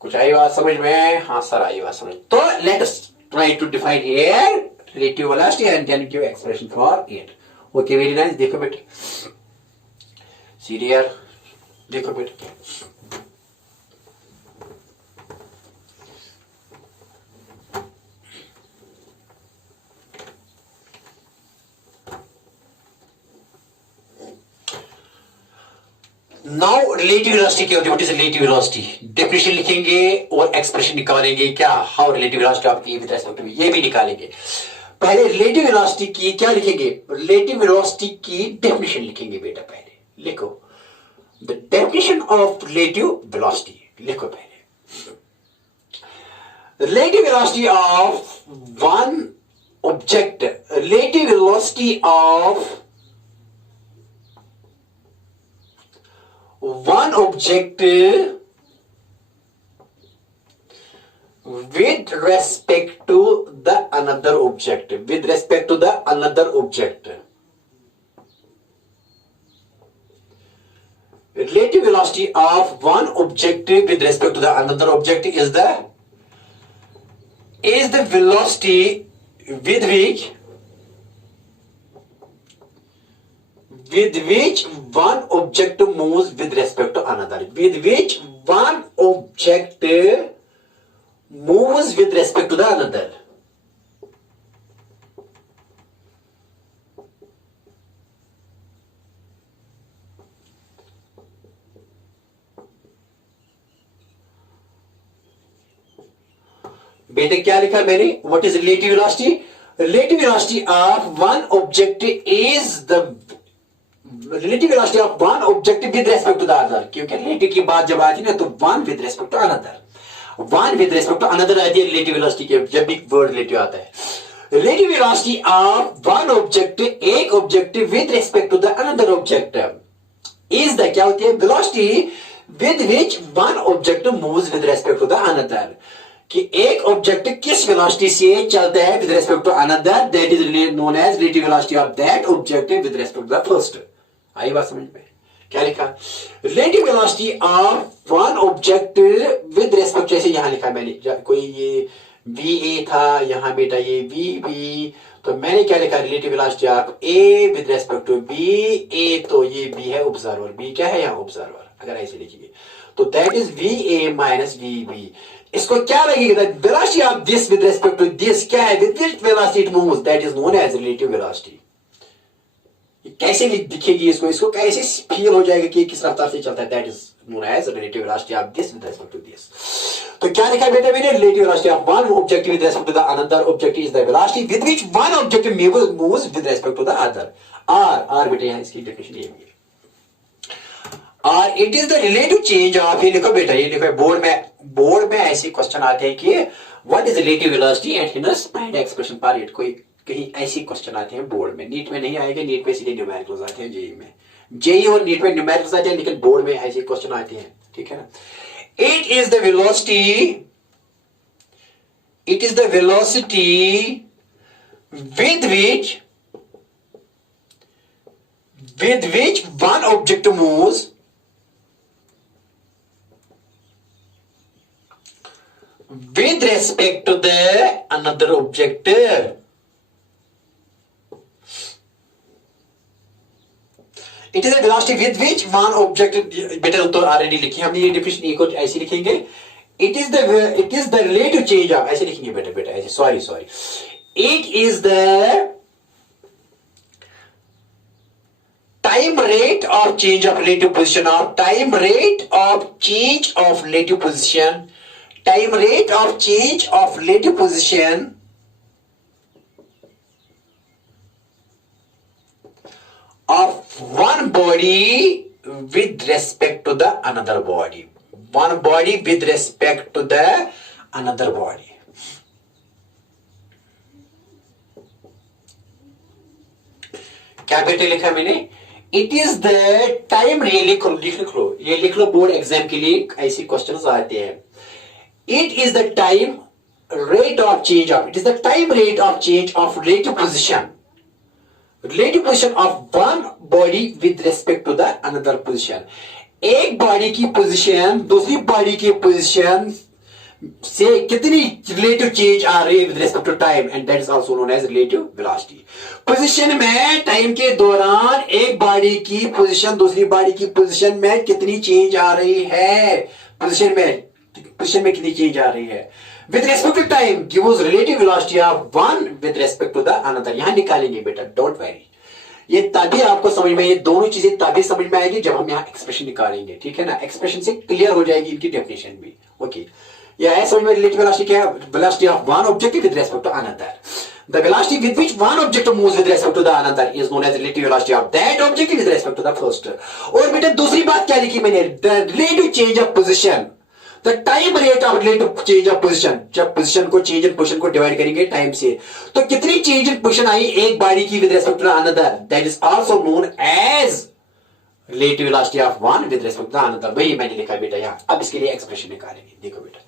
कुछ आई बात समझ में? हाँ सर आई बात समझ। तो let us try to define here relative velocity and then give expression for it. Okay very nice. देखो बेटे सीरियर, देखो बेटे नाउ रिलेटिव वेलोसिटी क्या होती है, what is relative velocity, definition लिखेंगे और एक्सप्रेशन निकालेंगे। क्या, how relative velocity of A with respect to B, ये भी निकालेंगे। पहले रिलेटिव वेलोसिटी की क्या लिखेंगे, रिलेटिव वेलोसिटी की डेफिनेशन लिखेंगे बेटा। पहले लिखो the definition of relative velocity, लिखो पहले। Relative velocity of one object, relative velocity of one object with respect to the another object, with respect to the another object. Relative velocity of one object with respect to the another object is the velocity with which one object moves with respect to another, with which one object moves with respect to the another. बेटे क्या लिखा मैंने, what is relative velocity, relative velocity of one object is the relative velocity of one object with respect to the other. क्योंकि रिलेटिव की बात जब आती है ना तो one with respect to another, one with respect to another आती है रिलेटिव वेलोसिटी के, जब भी वर्ड रिलेटिव आता है। Relative velocity of one object, एक object with respect to the another object is the, क्या होती है, velocity with which one object moves with respect to the another. कि एक ऑब्जेक्ट किस वेलोसिटी से चलता है with respect to another, that is known as relative velocity of that object with respect to the first. आई बात समझ में? क्या लिखा, relative velocity of one object with respect, जैसे यहां लिखा मैंने, कोई ये वी ए था यहां बेटा, ये वी बी, तो मैंने क्या लिखा, relative velocity of A with respect to B. A तो ये बी है ऑब्जर्वर, बी क्या है यहाँ ऑब्जर्वर, अगर ऐसे लिखिए तो that is V A minus V B. इसको क्या लगेगा, velocity of this with respect to this क्या है, with which velocity it moves, that is known as relative velocity. कैसे दिखेगी इसको, इसको कैसे फील हो जाएगा कि किस रफ्तार से चलता है, that is known as relative velocity of this with respect to this. तो क्या लिखा बेटा मैंने, relative velocity of one object with respect to the another object is the velocity with which one object moves with respect to the other. आर बेटा यहाँ इसकी डेफिनेशन ये है, और it is the relative change of, ये लिखो बेटा, ये लिखो बोर्ड में ऐसे क्वेश्चन आते हैं कि what is relative velocity and heinous find expression for it. कोई कहीं ऐसे क्वेश्चन आते हैं बोर्ड में, नीट में नहीं आएंगे, नीट में सीधे न्यूमेरिकल्स आते हैं, जेई में, जेई और नीट में न्यूमेरिकल्स आते हैं, लेकिन बोर्ड में ऐसे क्वेश्चन आते हैं, ठीक है ना। It is the velocity, it is the velocity with which one object moves with respect to the another object. It is a velocity with which one object, बेटा तो ऑलरेडी लिखी हमने, ये डिफिनेशन एक और ऐसे लिखेंगे, it is the relative change of, ऐसे लिखेंगे बेटा ऐसे, sorry it is the time rate of change of relative position of time rate of change of relative position, time rate of change of relative position of one body with respect to the another body, one body with respect to the another body. क्या बेटे लिखा मैंने? इट इज द टाइम, ये लिख लो, ये लिख लो, बोर्ड एग्जाम के लिए ऐसे क्वेश्चंस आते हैं. It is the time rate of change of, it is the time rate of change of relative position of one body with respect to the another position. एक बॉडी की पोजीशन दूसरी बॉडी की पोजीशन से कितनी रिलेटिव चेंज आ रही है with respect to time, and that is also known as relative velocity. Position में टाइम के दौरान एक बॉडी की पोजीशन दूसरी बॉडी की पोजीशन में कितनी चेंज आ रही है, पोजीशन में कितनी चेंज आ रही है with respect to time gives relative velocity of one with respect to the another. यहां निकालेंगे बेटा, डोंट वरी. ये तभी आपको समझ में, ये दोनों चीजें तभी समझ में आएगी जब हम यहाँ एक्सप्रेशन निकालेंगे, ठीक है ना. एक्सप्रेशन से क्लियर हो जाएगी इनकी डेफिनेशन भी. ओके, ये है समझ में. रिलेटिव वेलोसिटी क्या है? Velocity of one object with respect to another. The velocity with which one object moves with respect to the another is known as relative velocity of that object with respect to the first. और बेटा दूसरी बात क्या लिखी मैंने? The relative change of position, the time rate of relative change of position. जब पोजीशन को चेंज इन पोजीशन को डिवाइड करेंगे टाइम से, तो कितनी चेंज इन पोजीशन आई एक बॉडी की with respect to another, that is also known as relative velocity of one with respect to another. वही मैंने लिखा बेटा यहाँ. अब इसके लिए एक्सप्रेशन निकालेंगे. देखो बेटा,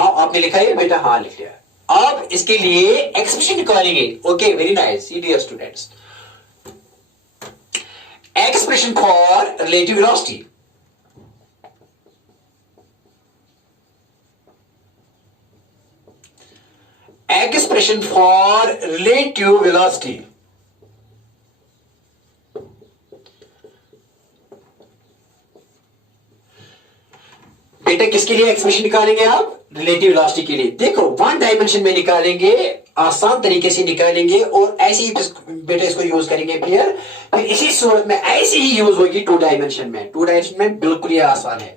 नाउ आपने लिखा है बेटा? हाँ लिख लिया. अब इसके लिए एक्सप्रेशन निकालेंगे. Okay, very nice dear students. Expression for relative velocity. Expression for relative velocity. बेटा किसके लिए एक्सप्रेशन निकालेंगे आप? रिलेटिव वेलोसिटी के लिए. देखो, वन डायमेंशन में निकालेंगे, आसान तरीके से निकालेंगे, और ऐसे ही बेटा इसको यूज करेंगे. फिर इसी सूरत में ऐसे ही यूज होगी टू डायमेंशन में. टू डायमेंशन में बिल्कुल ये आसान है.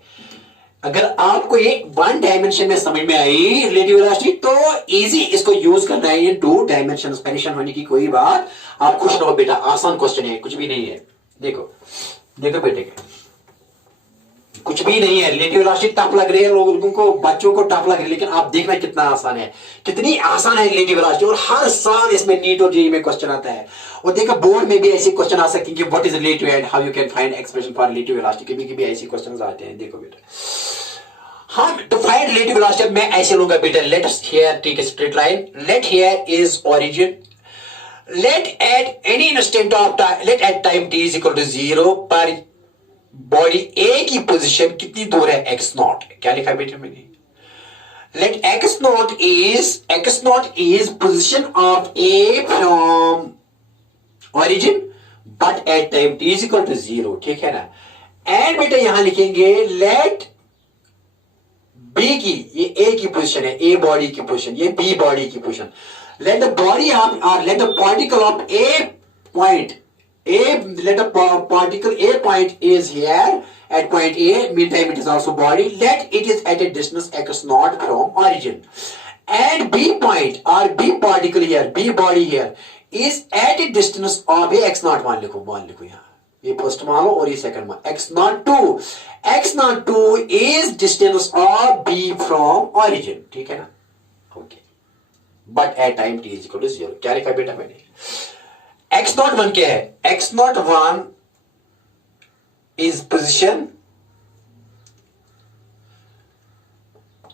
अगर आपको ये वन डायमेंशन में समझ में आई रिलेटिव वेलोसिटी, तो इजी इसको यूज करना है. ये टू डायमेंशन, परेशान होने की कोई बात, आप खुश रहो बेटा. आसान क्वेश्चन है, कुछ भी नहीं है. देखो देखो बेटे, कुछ भी नहीं है. रिलेटिव वेलोसिटी टफ लग रही है लोगों को, बच्चों को टफ लग रही है, लेकिन आप देखना कितना आसान है, कितनी आसान है रिलेटिव वेलोसिटी. और हर साल इसमें नीट और जेईई में क्वेश्चन आता है. और देखो, बोर्ड में भी ऐसे क्वेश्चन आ सकते हैं कि what is relative and how you can find expression for relative velocity. कभी कभी ऐसे क्वेश्चन आते हैं. देखो बेटा, हम टू फाइंड रिलेटिव वेलोसिटी मैं ऐसे लूंगा बेटा. Let us here take a straight line. Let here is origin. Let at any instant of time, let at time t is equal to 0 पर बॉडी ए की पोजीशन कितनी दूर है? x naught. क्या लिखा बेटा मैंने? Let x naught is position of a from origin but at time t is equal to 0. ठीक है ना. एंड बेटा यहां लिखेंगे लेट B की, ये A की पोजीशन है, A बॉडी की पोजीशन, ये B बॉडी की position. Let the body of, और let the particle of A point, let the particle A point is here at point A, meantime it is also body. Let it is at a distance x naught from origin. And B point or B particle here, B body here is at a distance of a x naught. मान लिखो यहाँ. ये फर्स्ट मान लो और ये सेकंड मान. x naught 2 is distance of B from origin. ठीक है ना. Okay. But at time t is equal to 0. क्या लिखा बेटा मैंने? x naught 1 क्या है? x naught 1 is position.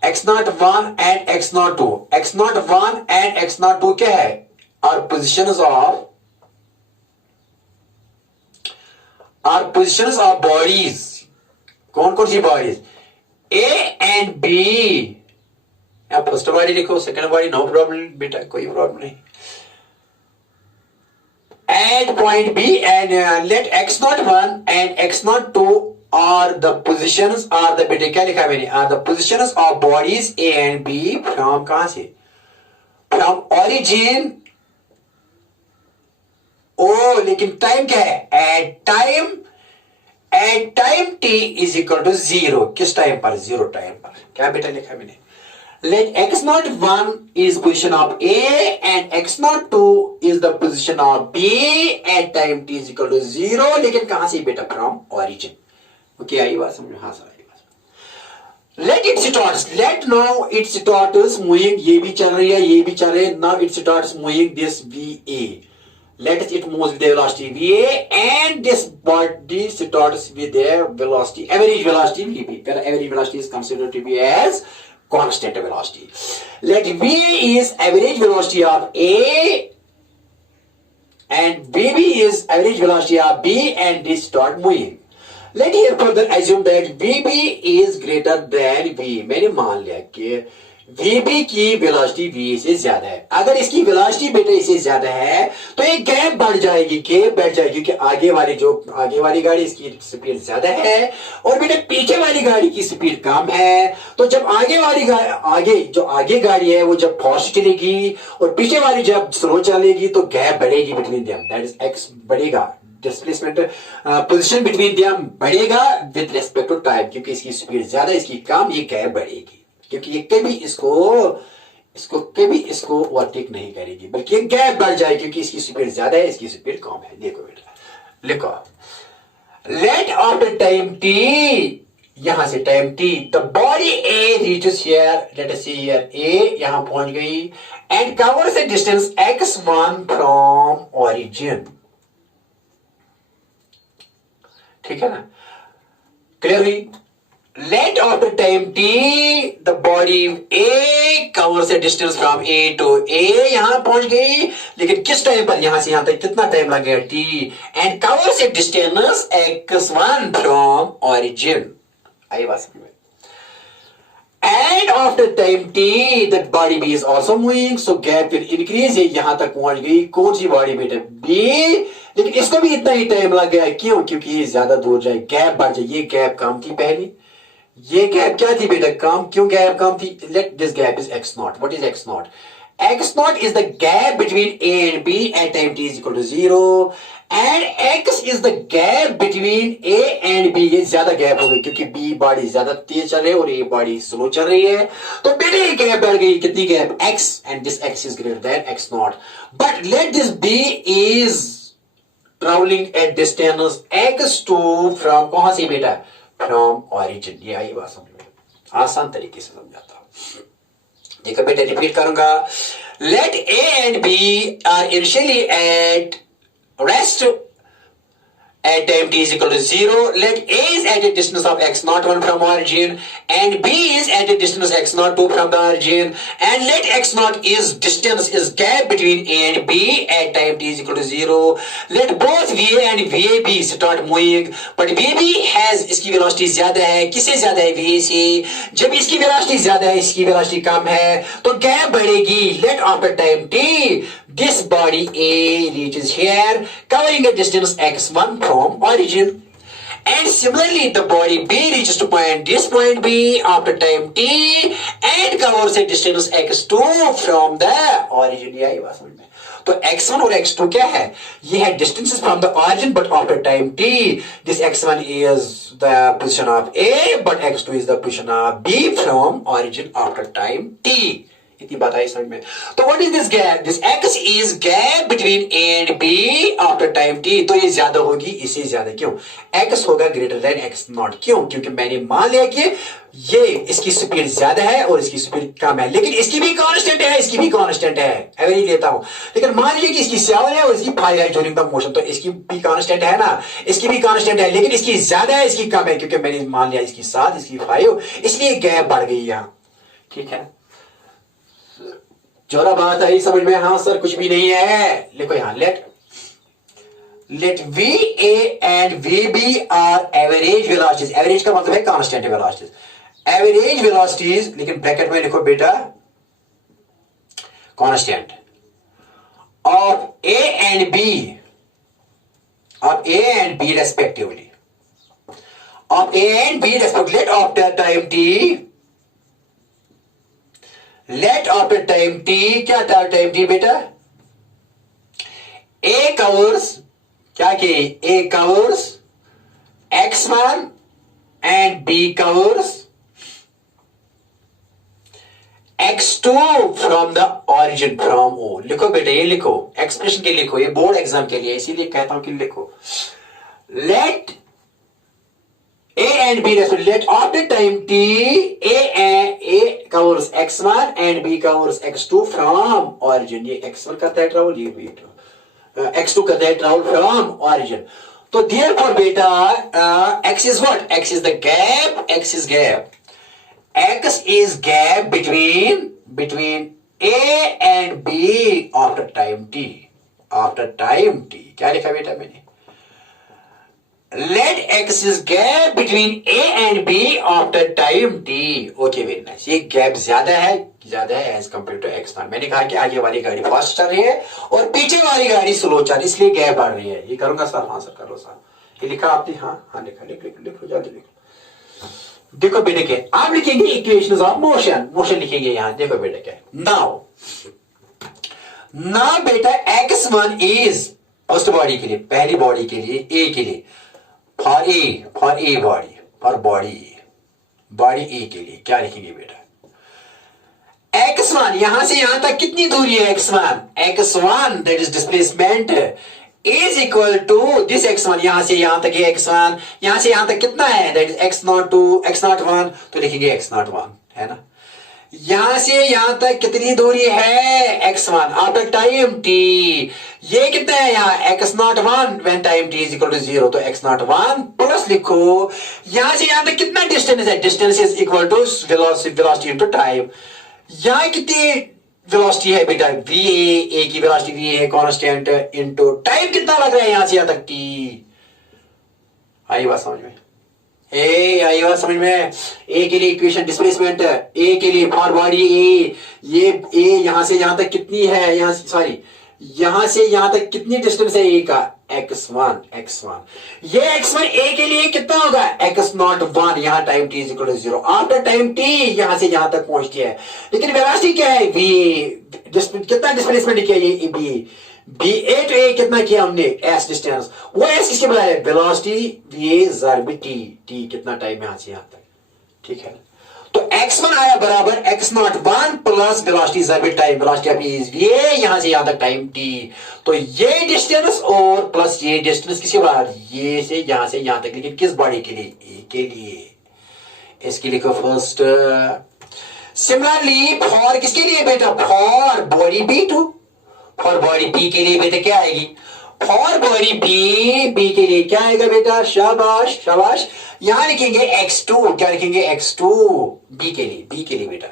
x naught 1 and x naught 2. x naught 1 and x naught 2 क्या है? Are positions of bodies. कौन कौन सी बॉडीज? A and B. आप फर्स्ट बॉडी लिखो, सेकंड बॉडी नो प्रॉब्लम बेटा, कोई प्रॉब्लम नहीं. And point B and let x naught 1 and x naught 2 are the positions, are the बेटे क्या लिखा है मैंने? Are the positions of bodies A and B from कहां से? From origin ओ लेकिन टाइम क्या है? At time t is equal to 0। किस टाइम पर? 0 टाइम पर। क्या बेटा लिखा मैंने? Let x naught 1 is position of A and x naught 2 is the position of B at time t is equal to 0। लेकिन कहां से बेटा? From origin। ओके आई बात समझ में? हाँ सर आई बात। Let it starts। Let now it starts moving। ये भी चल रही है, ये भी चल रही है। Now it starts moving this VA। Let it moves with the velocity VA and this body starts with their velocity, average velocity VB, where average velocity is considered to be as constant velocity. Let V is average velocity of A and VB is average velocity of B and this start moving. Let here further assume that VB is greater than V। मैंने मान लिया कि VB की वेलोसिटी V से ज्यादा है। अगर इसकी वेलोसिटी बेटा इससे ज्यादा है तो एक गैप बढ़ जाएगी, गैप बढ़ जाएगी कि आगे वाली गाड़ी इसकी स्पीड ज्यादा है और बेटा पीछे वाली गाड़ी की स्पीड कम है। तो जब आगे गाड़ी है वो जब फास्ट चलेगी और पीछे वाली जब स्लो चलेगी तो गैप बढ़ेगी between them, that is x बढ़ेगा। डिस्प्लेसमेंट पोजीशन बिटवीन देम बढ़ेगा विद रिस्पेक्ट टू टाइम, क्योंकि इसकी स्पीड ज्यादा इसकी कम, ये गैप बढ़ेगी क्योंकि ये कभी इसको ओवरटेक नहीं करेगी बल्कि ये गैप बढ़ जाए क्योंकि इसकी स्पीड ज्यादा है, इसकी स्पीड कम है। देखो बेटा लिखो, लेट आफ्टर टाइम t, यहां से time t the body A reaches here, let us see here A यहां पहुंच गई and covers the distance x1 from origin. ठीक है ना? क्लियर हुई? Let after time t the body A covers a distance from A to A, यहां पहुंच गई लेकिन किस टाइम पर? यहां से यहां तक कितना टाइम लगेगा? t and covers a distance x1 from origin। आई बात समझ में? And after time t the body B is also moving, so gap will increase। यहां तक पहुंच गई कौन सी बॉडी बेटा? B, लेकिन इसको भी इतना ही टाइम लग गया। क्यों? क्योंकि ये ज्यादा दूर जाए, गैप बढ़ जाए। ये गैप कम थी पहले, ये गैप क्या थी बेटा? कम। क्यों गैप कम थी? Let this gap is x not. What is x not? x naught is the gap between A and B at time t is equal to 0 and x is the gap between A and B। ये ज्यादा गैप हो गई क्योंकि B बॉडी ज्यादा तेज चल रही है और A बॉडी स्लो चल रही है, तो बेटे ये गैप बढ़ गई। कितनी gap? x and this x is greater than x not. But let this B is traveling at distance x2 from कहां से बेटा? From origin. ये आई बात समझ में? आसान तरीके से समझाता हूं। देखो बेटा रिपीट करूंगा। Let A and B are initially at rest at time t is equal to 0, let A is at a distance of x naught 1 from origin and B is at a distance x naught 2 from the origin, and let x naught is distance is gap between A and B at time t is equal to 0। Let both VA and VAB start moving, but VB has इसकी वेलोसिटी ज्यादा है। किससे ज्यादा है? VA से। जब इसकी वेलोसिटी ज्यादा है, इसकी वेलोसिटी कम है तो गैप बढ़ेगी। Let after time t this body A reaches here covering a distance x1 from origin, and similarly the body B reaches to this point B after time t and covers a distance x2 from the origin। ये आई बात समझ में? तो x1 और x2 क्या है? ये है distances from the origin, but after time t this x1 is the position of A but x2 is the position of B from origin after time t। इतनी बात आई समझ में? तो what is this gap? This x is gap between A and B after time t। तो ये ज्यादा होगी, इससे ज्यादा। क्यों? x होगा ग्रेटर देन x नॉट। क्यों? क्योंकि मैंने मान लिया कि ये इसकी स्पीड ज्यादा है और इसकी स्पीड कम है, लेकिन इसकी भी कांस्टेंट है, इसकी भी कांस्टेंट है। एवरेज लेता हूं, लेकिन मान लीजिए कि इसकी 7 है और इसकी 5 है ड्यूरिंग द मोशन, तो इसकी भी कांस्टेंट है ना, इसकी भी कांस्टेंट है, लेकिन इसकी ज्यादा है, इसकी कम है, क्योंकि मैंने मान लिया इसकी 7 इसकी 5, इसलिए गैप बढ़ गई यहां। ठीक है, जोरा बात आई समझ में? हाँ सर कुछ भी नहीं है। लिखो यहां, let VA and VB are average velocities. Average का मतलब है कांस्टेंट वेलोसिटीज, एवरेज वेलोसिटीज, लेकिन ब्रैकेट में लिखो बेटा constant of A and B, of A and B respectively, of A and B respectively. Let after time t, let after time t, क्या था टाइम t बेटा? ए कवर्स क्या किए, A covers x1 and B covers x2 from the origin from O. लिखो बेटा, ये लिखो, एक्सप्रेशन के लिखो, ये बोर्ड एग्जाम के लिए इसीलिए कहता हूं कि लिखो। लेट A and B let after time t A covers x1 and B covers x2 from origin। ये x1 करता है ट्रैवल, ये भी x2 करता है ट्रैवल फ्रॉम origin। तो therefore बेटा x is what? X is the gap, x is gap, x is gap between A and B after time t, after time t। क्या लिखा बेटा मैंने? Let x is gap between A and B after time t। Okay, very nice। ये गैप ज्यादा है as compared to x0। मैंने कहा कि आगे वाली गाड़ी फास्ट चल रही है और पीछे वाली गाड़ी स्लो चल रही है, इसलिए गैप बढ़ रही है। ये करूंगा सर? हाँ सर करो सर। ये लिखा आपने? हाँ लिखा, लिखो जल्दी लिखो। देखो बेटे क्या, आप लिखेंगे इक्वेशंस ऑफ मोशन लिखेंगे यहाँ। देखो बेटे क्या, नाउ बेटा x1 इज फर्स्ट बॉडी के लिए, पहली बॉडी के लिए, ए के लिए, फॉर ए बॉडी ए के लिए क्या लिखेंगे बेटा? x1 यहां से यहां तक कितनी दूरी है? x1 that is displacement is equal to this x1, यहां से यहां तक ये x1, यहां से यहां तक कितना है? दैट इज x01, तो लिखेंगे x01 है ना। यहां से यहां तक कितनी दूरी है? x1 आफ्टर टाइम t, ये कितना है यहाँ? x01 when time t is equal to 0, तो x01 प्लस लिखो, यहां से यहां तक कितना डिस्टेंस है? Distance is equal to velocity into time. यहां कितनी वेलोसिटी है बेटा? va, a की वेलोसिटी va है कांस्टेंट, इनटू टाइम कितना लग रहा है यहां से यहां तक t। आई बात समझ में? आई बात समझ में? ए के लिए इक्वेशन डिस्प्लेसमेंट, ए के लिए फॉर बॉडी ए, ये ए यहां से यहां तक कितनी है? यहां से यहां तक कितनी डिस्टेंस है ए का? x1। ये x1 ए के लिए कितना होगा? x01, यहां time t is equal to 0 after time t यहां से यहां तक पहुंचती है। लेकिन वेलोसिटी क्या है? v, कितना डिस्प्लेसमेंट किया ये बी ए टू ए कितना किया हमने? एस डिस्टेंस, वो एस किसके बराबर है? वेलोसिटी वी ज़ार टी कितना टाइम यहां से यहां तक, ठीक है। तो x1 आया बराबर x01 प्लस वेलोसिटी ज़ार टाइम, वेलोसिटी अभी इज वी यहां से यहां तक टाइम t। तो ये डिस्टेंस और प्लस ये डिस्टेंस किसके बराबर? ये से यहां तक, लेकिन किस बॉडी के लिए? ए के लिए। इसके लिखो फर्स्ट। सिमिलरली फॉर किसके लिए बेटा? For body B2, for body B के लिए बेटा क्या आएगी? फॉर बॉडी बी के लिए क्या आएगा बेटा? शाबाश। यहां लिखेंगे x2, क्या लिखेंगे? x2 बी के लिए बेटा,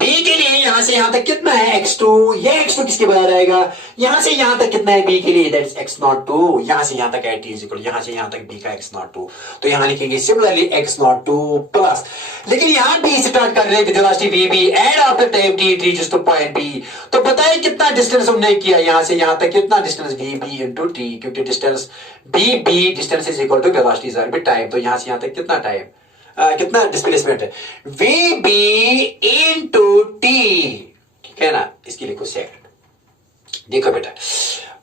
बी के लिए यहां से यहां तक कितना है? x2, ये x2 किसके बराबर आएगा? यहां से यहां तक कितना है बी के लिए? दैट इज x02, यहां से यहां तक है t इज इक्वल, यहां से यहां तक b का x02, तो यहां लिखेंगे सिमिलरली x02 प्लस, लेकिन यहां b स्टार्ट कर रहे हैं velocity vb and after time t it reaches two point b। तो बताइए कितना डिस्टेंस हमने किया यहां से यहां तक? कितना डिस्टेंस? vb इनटू t, क्योंकि distance b distance is equal to velocity ज़ार बाय टाइम, तो यहां से यहां तक कितना टाइम, कितना डिस्प्लेसमेंट है? vb इनटू t, ठीक है ना। इसके लिए कुछ सेकंड देखो बेटा,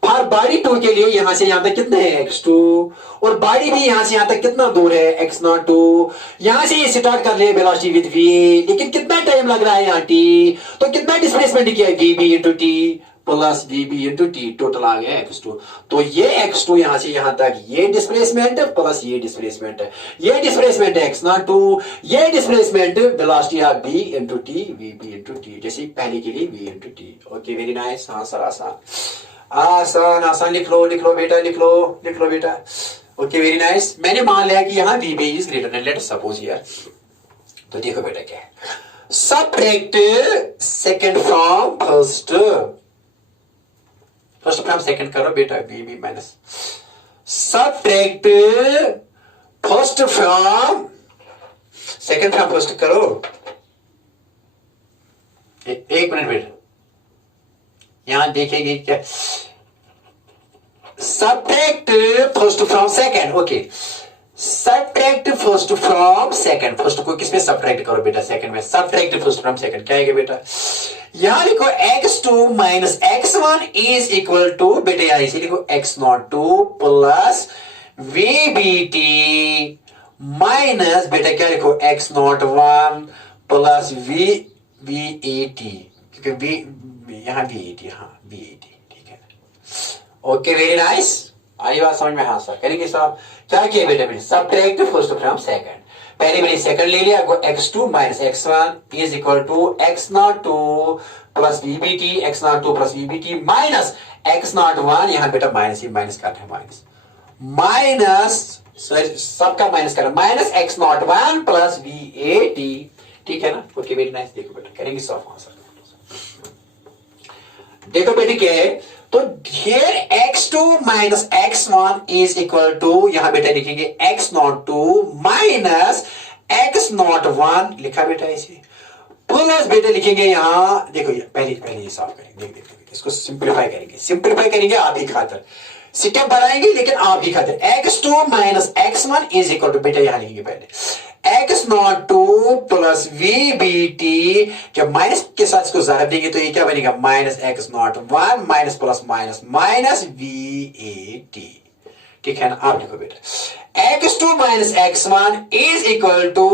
फॉर बॉडी 2 के लिए यहां से यहां तक कितना है? x2, और बॉडी भी यहां से यहां तक कितना दूर है? x02। यहां से ये स्टार्ट कर ले वेलोसिटी विद v, लेकिन कितना टाइम लग रहा है यहां t, तो कितना डिस्प्लेसमेंट किया है? vb into t plus vb into t, total आ गया x2। तो ये x2 यहां से यहां तक, ये डिस्प्लेसमेंट प्लस ये डिस्प्लेसमेंट है, ये डिस्प्लेसमेंट x02, ये displacement velocity of b into t, vb into t, जैसे पहले के लिए v into t। Okay, very nice. हाँ सर, आसान लिख लो बेटा, लिख लो बेटा। Okay, very nice. मैंने मान लिया कि यहाँ vb is greater than, let us suppose here. तो देखो बेटा क्या है, subtract second from first from second करो बेटा, vb minus, subtract first from second from first करो। एक मिनट बेटा, यहां देखेंगे क्या, subtract first from second. Okay, subtract first from second, first को किसमें सबट्रैक्ट करो बेटा? सेकंड में। सबट्रैक्ट फर्स्ट फ्रॉम सेकंड क्या आएगा बेटा? यहां लिखो x2 minus x1 is equal to, बेटे यहां इसे लिखो x02 प्लस VBT माइनस बेटा क्या लिखो x01 प्लस VAT, क्योंकि यहां VAT, हाँ VAT, ठीक है। Okay, very nice. आई बात समझ में? हाँ सर, करेंगे साहब। क्या किया बेटा मैंने? Subtract first from second. पहले मैंने सेकंड ले लिया, x2 minus x1 is equal to x02 plus VBT, x02 plus VBT minus x01, यहां बेटा माइनस, ही माइनस करना है, माइनस सर सबका माइनस करना, माइनस x01 प्लस VAT, ठीक है ना? Okay, very nice. देखो बेटा, करेंगे सॉल्व आंसर। देखो बेटे क्या है, तो here x2 minus x1 is equal to, यहां बेटा लिखेंगे x02 माइनस x01, लिखा बेटा इसे, प्लस बेटा लिखेंगे यहां, देखो ये पहले ये सॉल्व करेंगे, देख इसको सिंप्लीफाई करेंगे आप ही खातर, स्टेप बनाएंगे लेकिन आप ही खातिर। x2 minus x1 is equal to, बेटा यहां लिखेंगे पहले x02 प्लस VBT, जब माइनस के साथ इसको ज़रा देंगे तो ये क्या बनेगा, minus x01 minus plus minus minus VAT, ठीक है ना? आप लिखो बेटा x2 minus x1 is equal to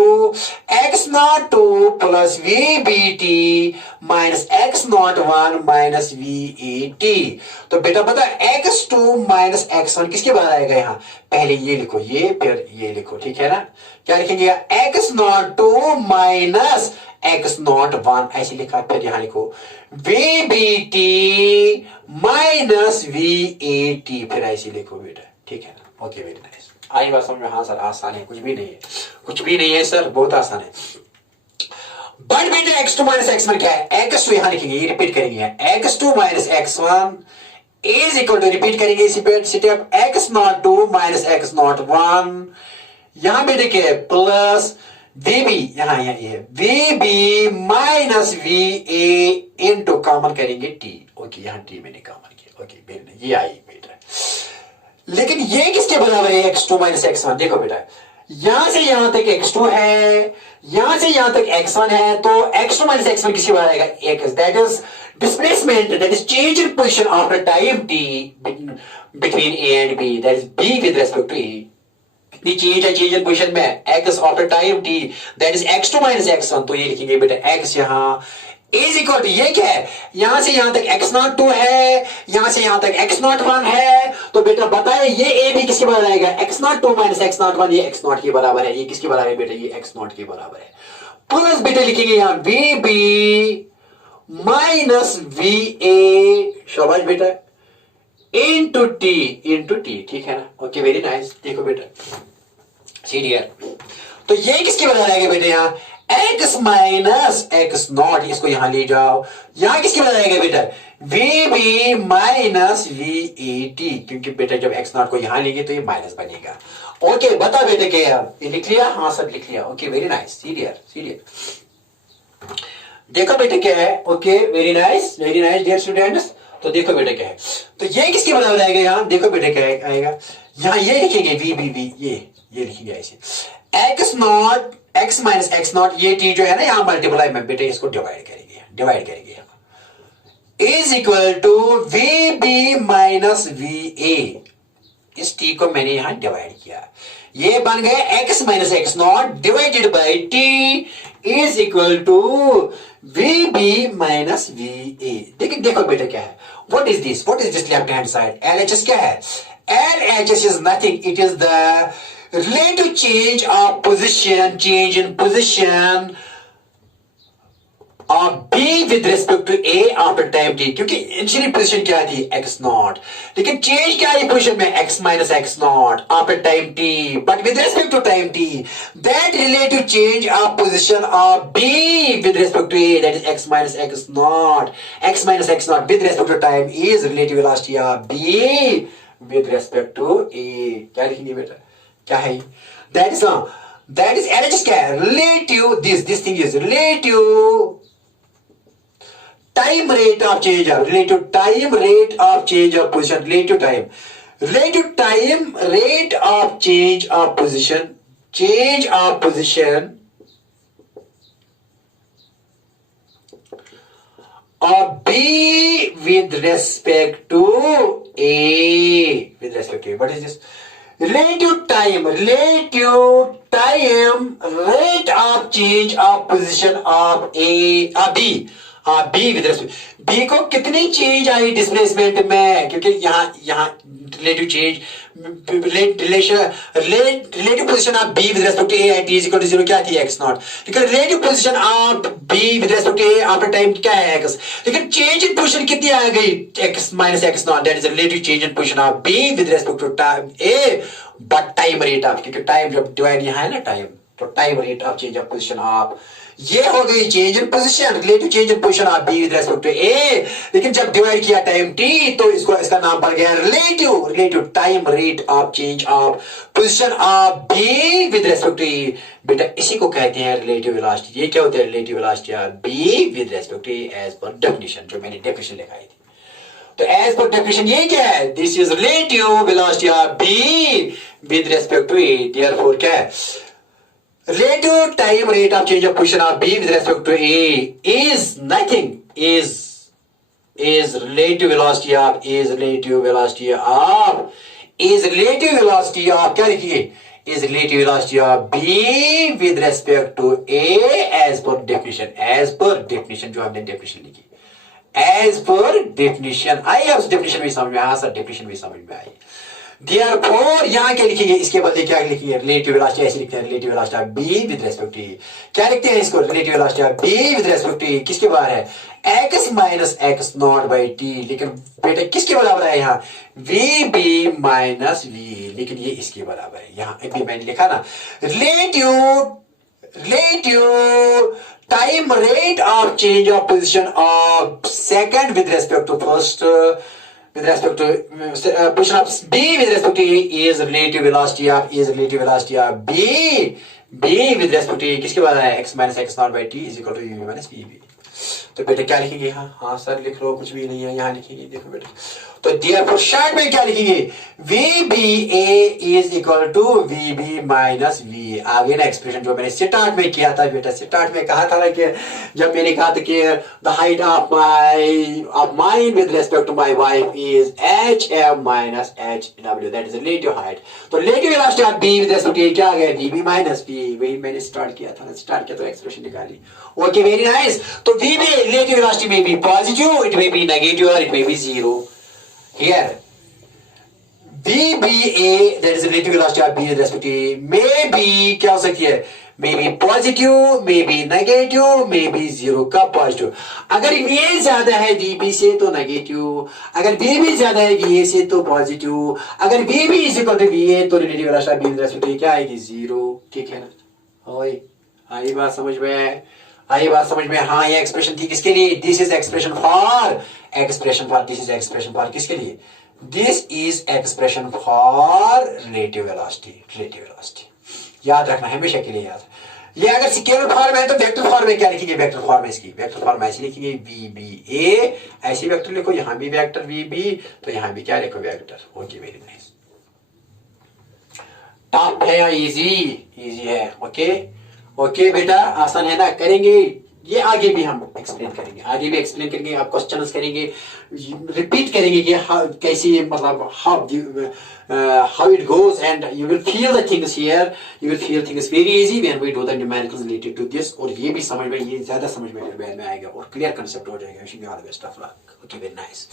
x02 plus VBT minus x01 minus VAT। तो बेटा पता x2 माइनस x1 किसके बाद आएगा? यहां पहले ये लिखो, ये फिर ये लिखो, ठीक है ना? क्या लिखेंगे? x02 माइनस x01 ऐसे लिखा, फिर यहां लिखो VBT माइनस VAT, फिर ऐसे लिखो बेटा, ठीक है ना? Okay, very nice. आई बात समझ में? हाँ सर, आसान है, कुछ भी नहीं है सर, बहुत आसान है। बट बेटा x2 माइनस x1 क्या है? x2 यहां लिखेंगे, ये रिपीट करेंगे, x2 minus x1 is equal to, repeat करेंगे इसी पे स्टेप, x02 माइनस x01, यहां पे देखिए प्लस VB, यहां ये VB minus VA into common करेंगे T। ओके, यहां T मैंने कॉमन किया। ओके, ये आई बेटा, लेकिन ये किसके बराबर है? x2 minus x1। देखो बेटा, यहां से यहां तक x2 है, यहां से यहां तक x1 है, तो x2 माइनस x1 किसके बराबर आएगा? x, that is displacement, that is change in position after time t between a and b, that is b with respect to a। कितनी चेंज है? चेंज इन पोजीशन में x after time t, that is x2 minus x1। तो ये लिखेंगे बेटा x यहां इज इक्वल टू, ये क्या है? यहां से यहां तक x02 है, यहां से यहां तक x01 है, तो बेटा बताए ये a भी किसके बराबर आएगा? x02 माइनस x01, ये x0 के बराबर है। ये किसके बराबर है बेटा? ये x0 के बराबर है। प्लस बेटा लिखेंगे यहां VB माइनस VA, शाबाश बेटा, इनटू टी, ठीक है ना? Okay, very nice. देखो बेटा, सी डियर, तो ये किसके बराबर आएगा बेटा? यहां x माइनस x0, इसको यहां ले जाओ, यहां किसके बराबर आएगा बेटा? VB माइनस VAT, क्योंकि बेटा जब x0 को यहां लेंगे तो ये माइनस बनेगा। ओके, बता बेटे क्या ये लिख लिया? हाँ सब लिख लिया। Okay, very nice, see dear, देखो बेटे क्या है? Okay, very nice dear students. तो देखो बेटे क्या है, तो ये किसके बराबर आएगा? यहां देखो बेटे क्या आएगा, यहां ये लिखेंगे VB, ये लिखेंगे ऐसे, x0 x माइनस x0, ये t जो है ना यहां मल्टीप्लाई में बेटे इसको डिवाइड करेंगे is equal to VB minus VA। इस t को मैंने यहां डिवाइड किया, ये बन गए x minus x0 divided by t is equal to VB minus VA। देखो बेटा क्या है, what is this left hand side? LHS क्या है? LHS is nothing, it is the relative change of position, change in position of B with respect to A after time t, क्योंकि इनिशियली पोजीशन क्या थी? x0, लेकिन चेंज क्या है पोजीशन में? x minus x0 after time t, but with respect to time t, that relative change of position of B with respect to A, that is x minus x0, with respect to time is relative velocity of B with respect to A। क्या लिखेंगे बेटा? क्या है? That is LHS क्या है? Relative, this thing is relative time rate of change of, relative time rate of change of position, relative time rate of change of position of B with respect to A. With respect to A. What is this? Relative time rate of change of position of B with respect B को कितनी चेंज आई डिस्प्लेसमेंट में, क्योंकि यहाँ relative change relative position of B with respect to A at t equal to 0 क्या थी x नॉट, लेकिन relative position of B with respect to A after time क्या है x, लेकिन चेंज इन पोजीशन कितनी आ गई x minus x not, that is relative change in position of B with respect to A but time rate of, क्योंकि टाइम जब डिवाइड यहाँ है ना टाइम, तो time rate of change of position of ये हो गई change in position, relative change in position of B with respect to A, लेकिन जब डिवाइड किया टाइम टी तो इसका नाम पड़ गया relative time rate of change of position of B with respect to A. बेटा इसी को कहते हैं रिलेटिव वेलोसिटी। ये क्या होता है relative velocity of B with respect to A as पर डेफिनेशन, जो मैंने डेफिनेशन लिखाई थी। तो एज पर डेफिनेशन ये क्या है, this is relative velocity of B with respect to A. Therefore क्या है, relative time rate of change of position of B with respect to A is nothing, is relative velocity of क्या लिखिए, is relative velocity of B with respect to A as per definition जो हमने definition लिखी, as per definition आई है, उस definition भी समझ में आया सर, definition भी समझ में आई। Therefore यहाँ क्या लिखेंगे, इसके बदले क्या लिखेंगे, रिलेटिव वेलोसिटी ऐसे लिखते हैं, relative velocity of B with respect to A. क्या लिखते हैं इसको, relative velocity of B with respect to A किसके बराबर है, x minus X not by T, लेकिन बेटा किसके बराबर है यहाँ, वी बी माइनस वी, लेकिन ये इसके बराबर है। यहाँ अभी मैंने लिखा ना relative time rate of change of position of second with respect to first with respect to position of B with respect to A is relative velocity of B with respect to A किसके बराबर है, x minus x naught by t is equal to u minus vb। तो बेटा क्या लिखेंगे, हाँ सर लिख लो, कुछ भी नहीं है यहाँ लिखेंगे, देखो बेटा। तो therefore शॉर्ट में क्या लिखेंगे, VBA is equal to VB minus V। आगे ना एक्सप्रेशन जो मैंने स्टार्ट में किया था बेटा, स्टार्ट में कहा था ना कि जब मैंने कहा था कि the height of mine with respect to my wife is HM minus HW, that is relative height। तो relative velocity of B with respect to A क्या आ गया, VB minus V, वही मैंने स्टार्ट किया तो एक्सप्रेशन निकाली। Okay very nice. तो VB relative velocity may be positive, it may be negative or it may be zero। Here, VBA, that is the relative velocity of B with respect to A, may be क्या हो सकती है, may be positive, may be negative, may be zero का positive। अगर ये ज्यादा है VB से तो नेगेटिव, अगर VB ज्यादा है VA से तो पॉजिटिव, अगर VB is equal to VA तो relative velocity of B with respect to A क्या आएगी, जीरो। ठीक है ना, ओए आई बात समझ में, हाँ ये एक्सप्रेशन थी किसके लिए, this is expression for this is expression for किसके लिए, this is expression for relative velocity. याद रखना हमेशा के लिए याद। ये अगर स्केलर फॉर्म है तो वेक्टर फॉर्म में क्या लिखेंगे, वेक्टर फॉर्म ऐसे लिखेंगे VBA, ऐसे वेक्टर लिखो, यहाँ भी वेक्टर VB, तो यहाँ भी क्या लिखो vector. Okay very nice. Tough है या इजी है, ओके बेटा आसान है ना, करेंगे ये आगे भी हम एक्सप्लेन करेंगे, आप क्वेश्चंस करेंगे, रिपीट करेंगे कि कैसे मतलब how it goes and you will feel the things here, you will feel things very easy when we do the numericals related to this। और ये भी समझ में, ये ज्यादा समझ में आएगा और क्लियर कंसेप्ट हो जाएगा। Wishing you all the best of luck. Okay very nice.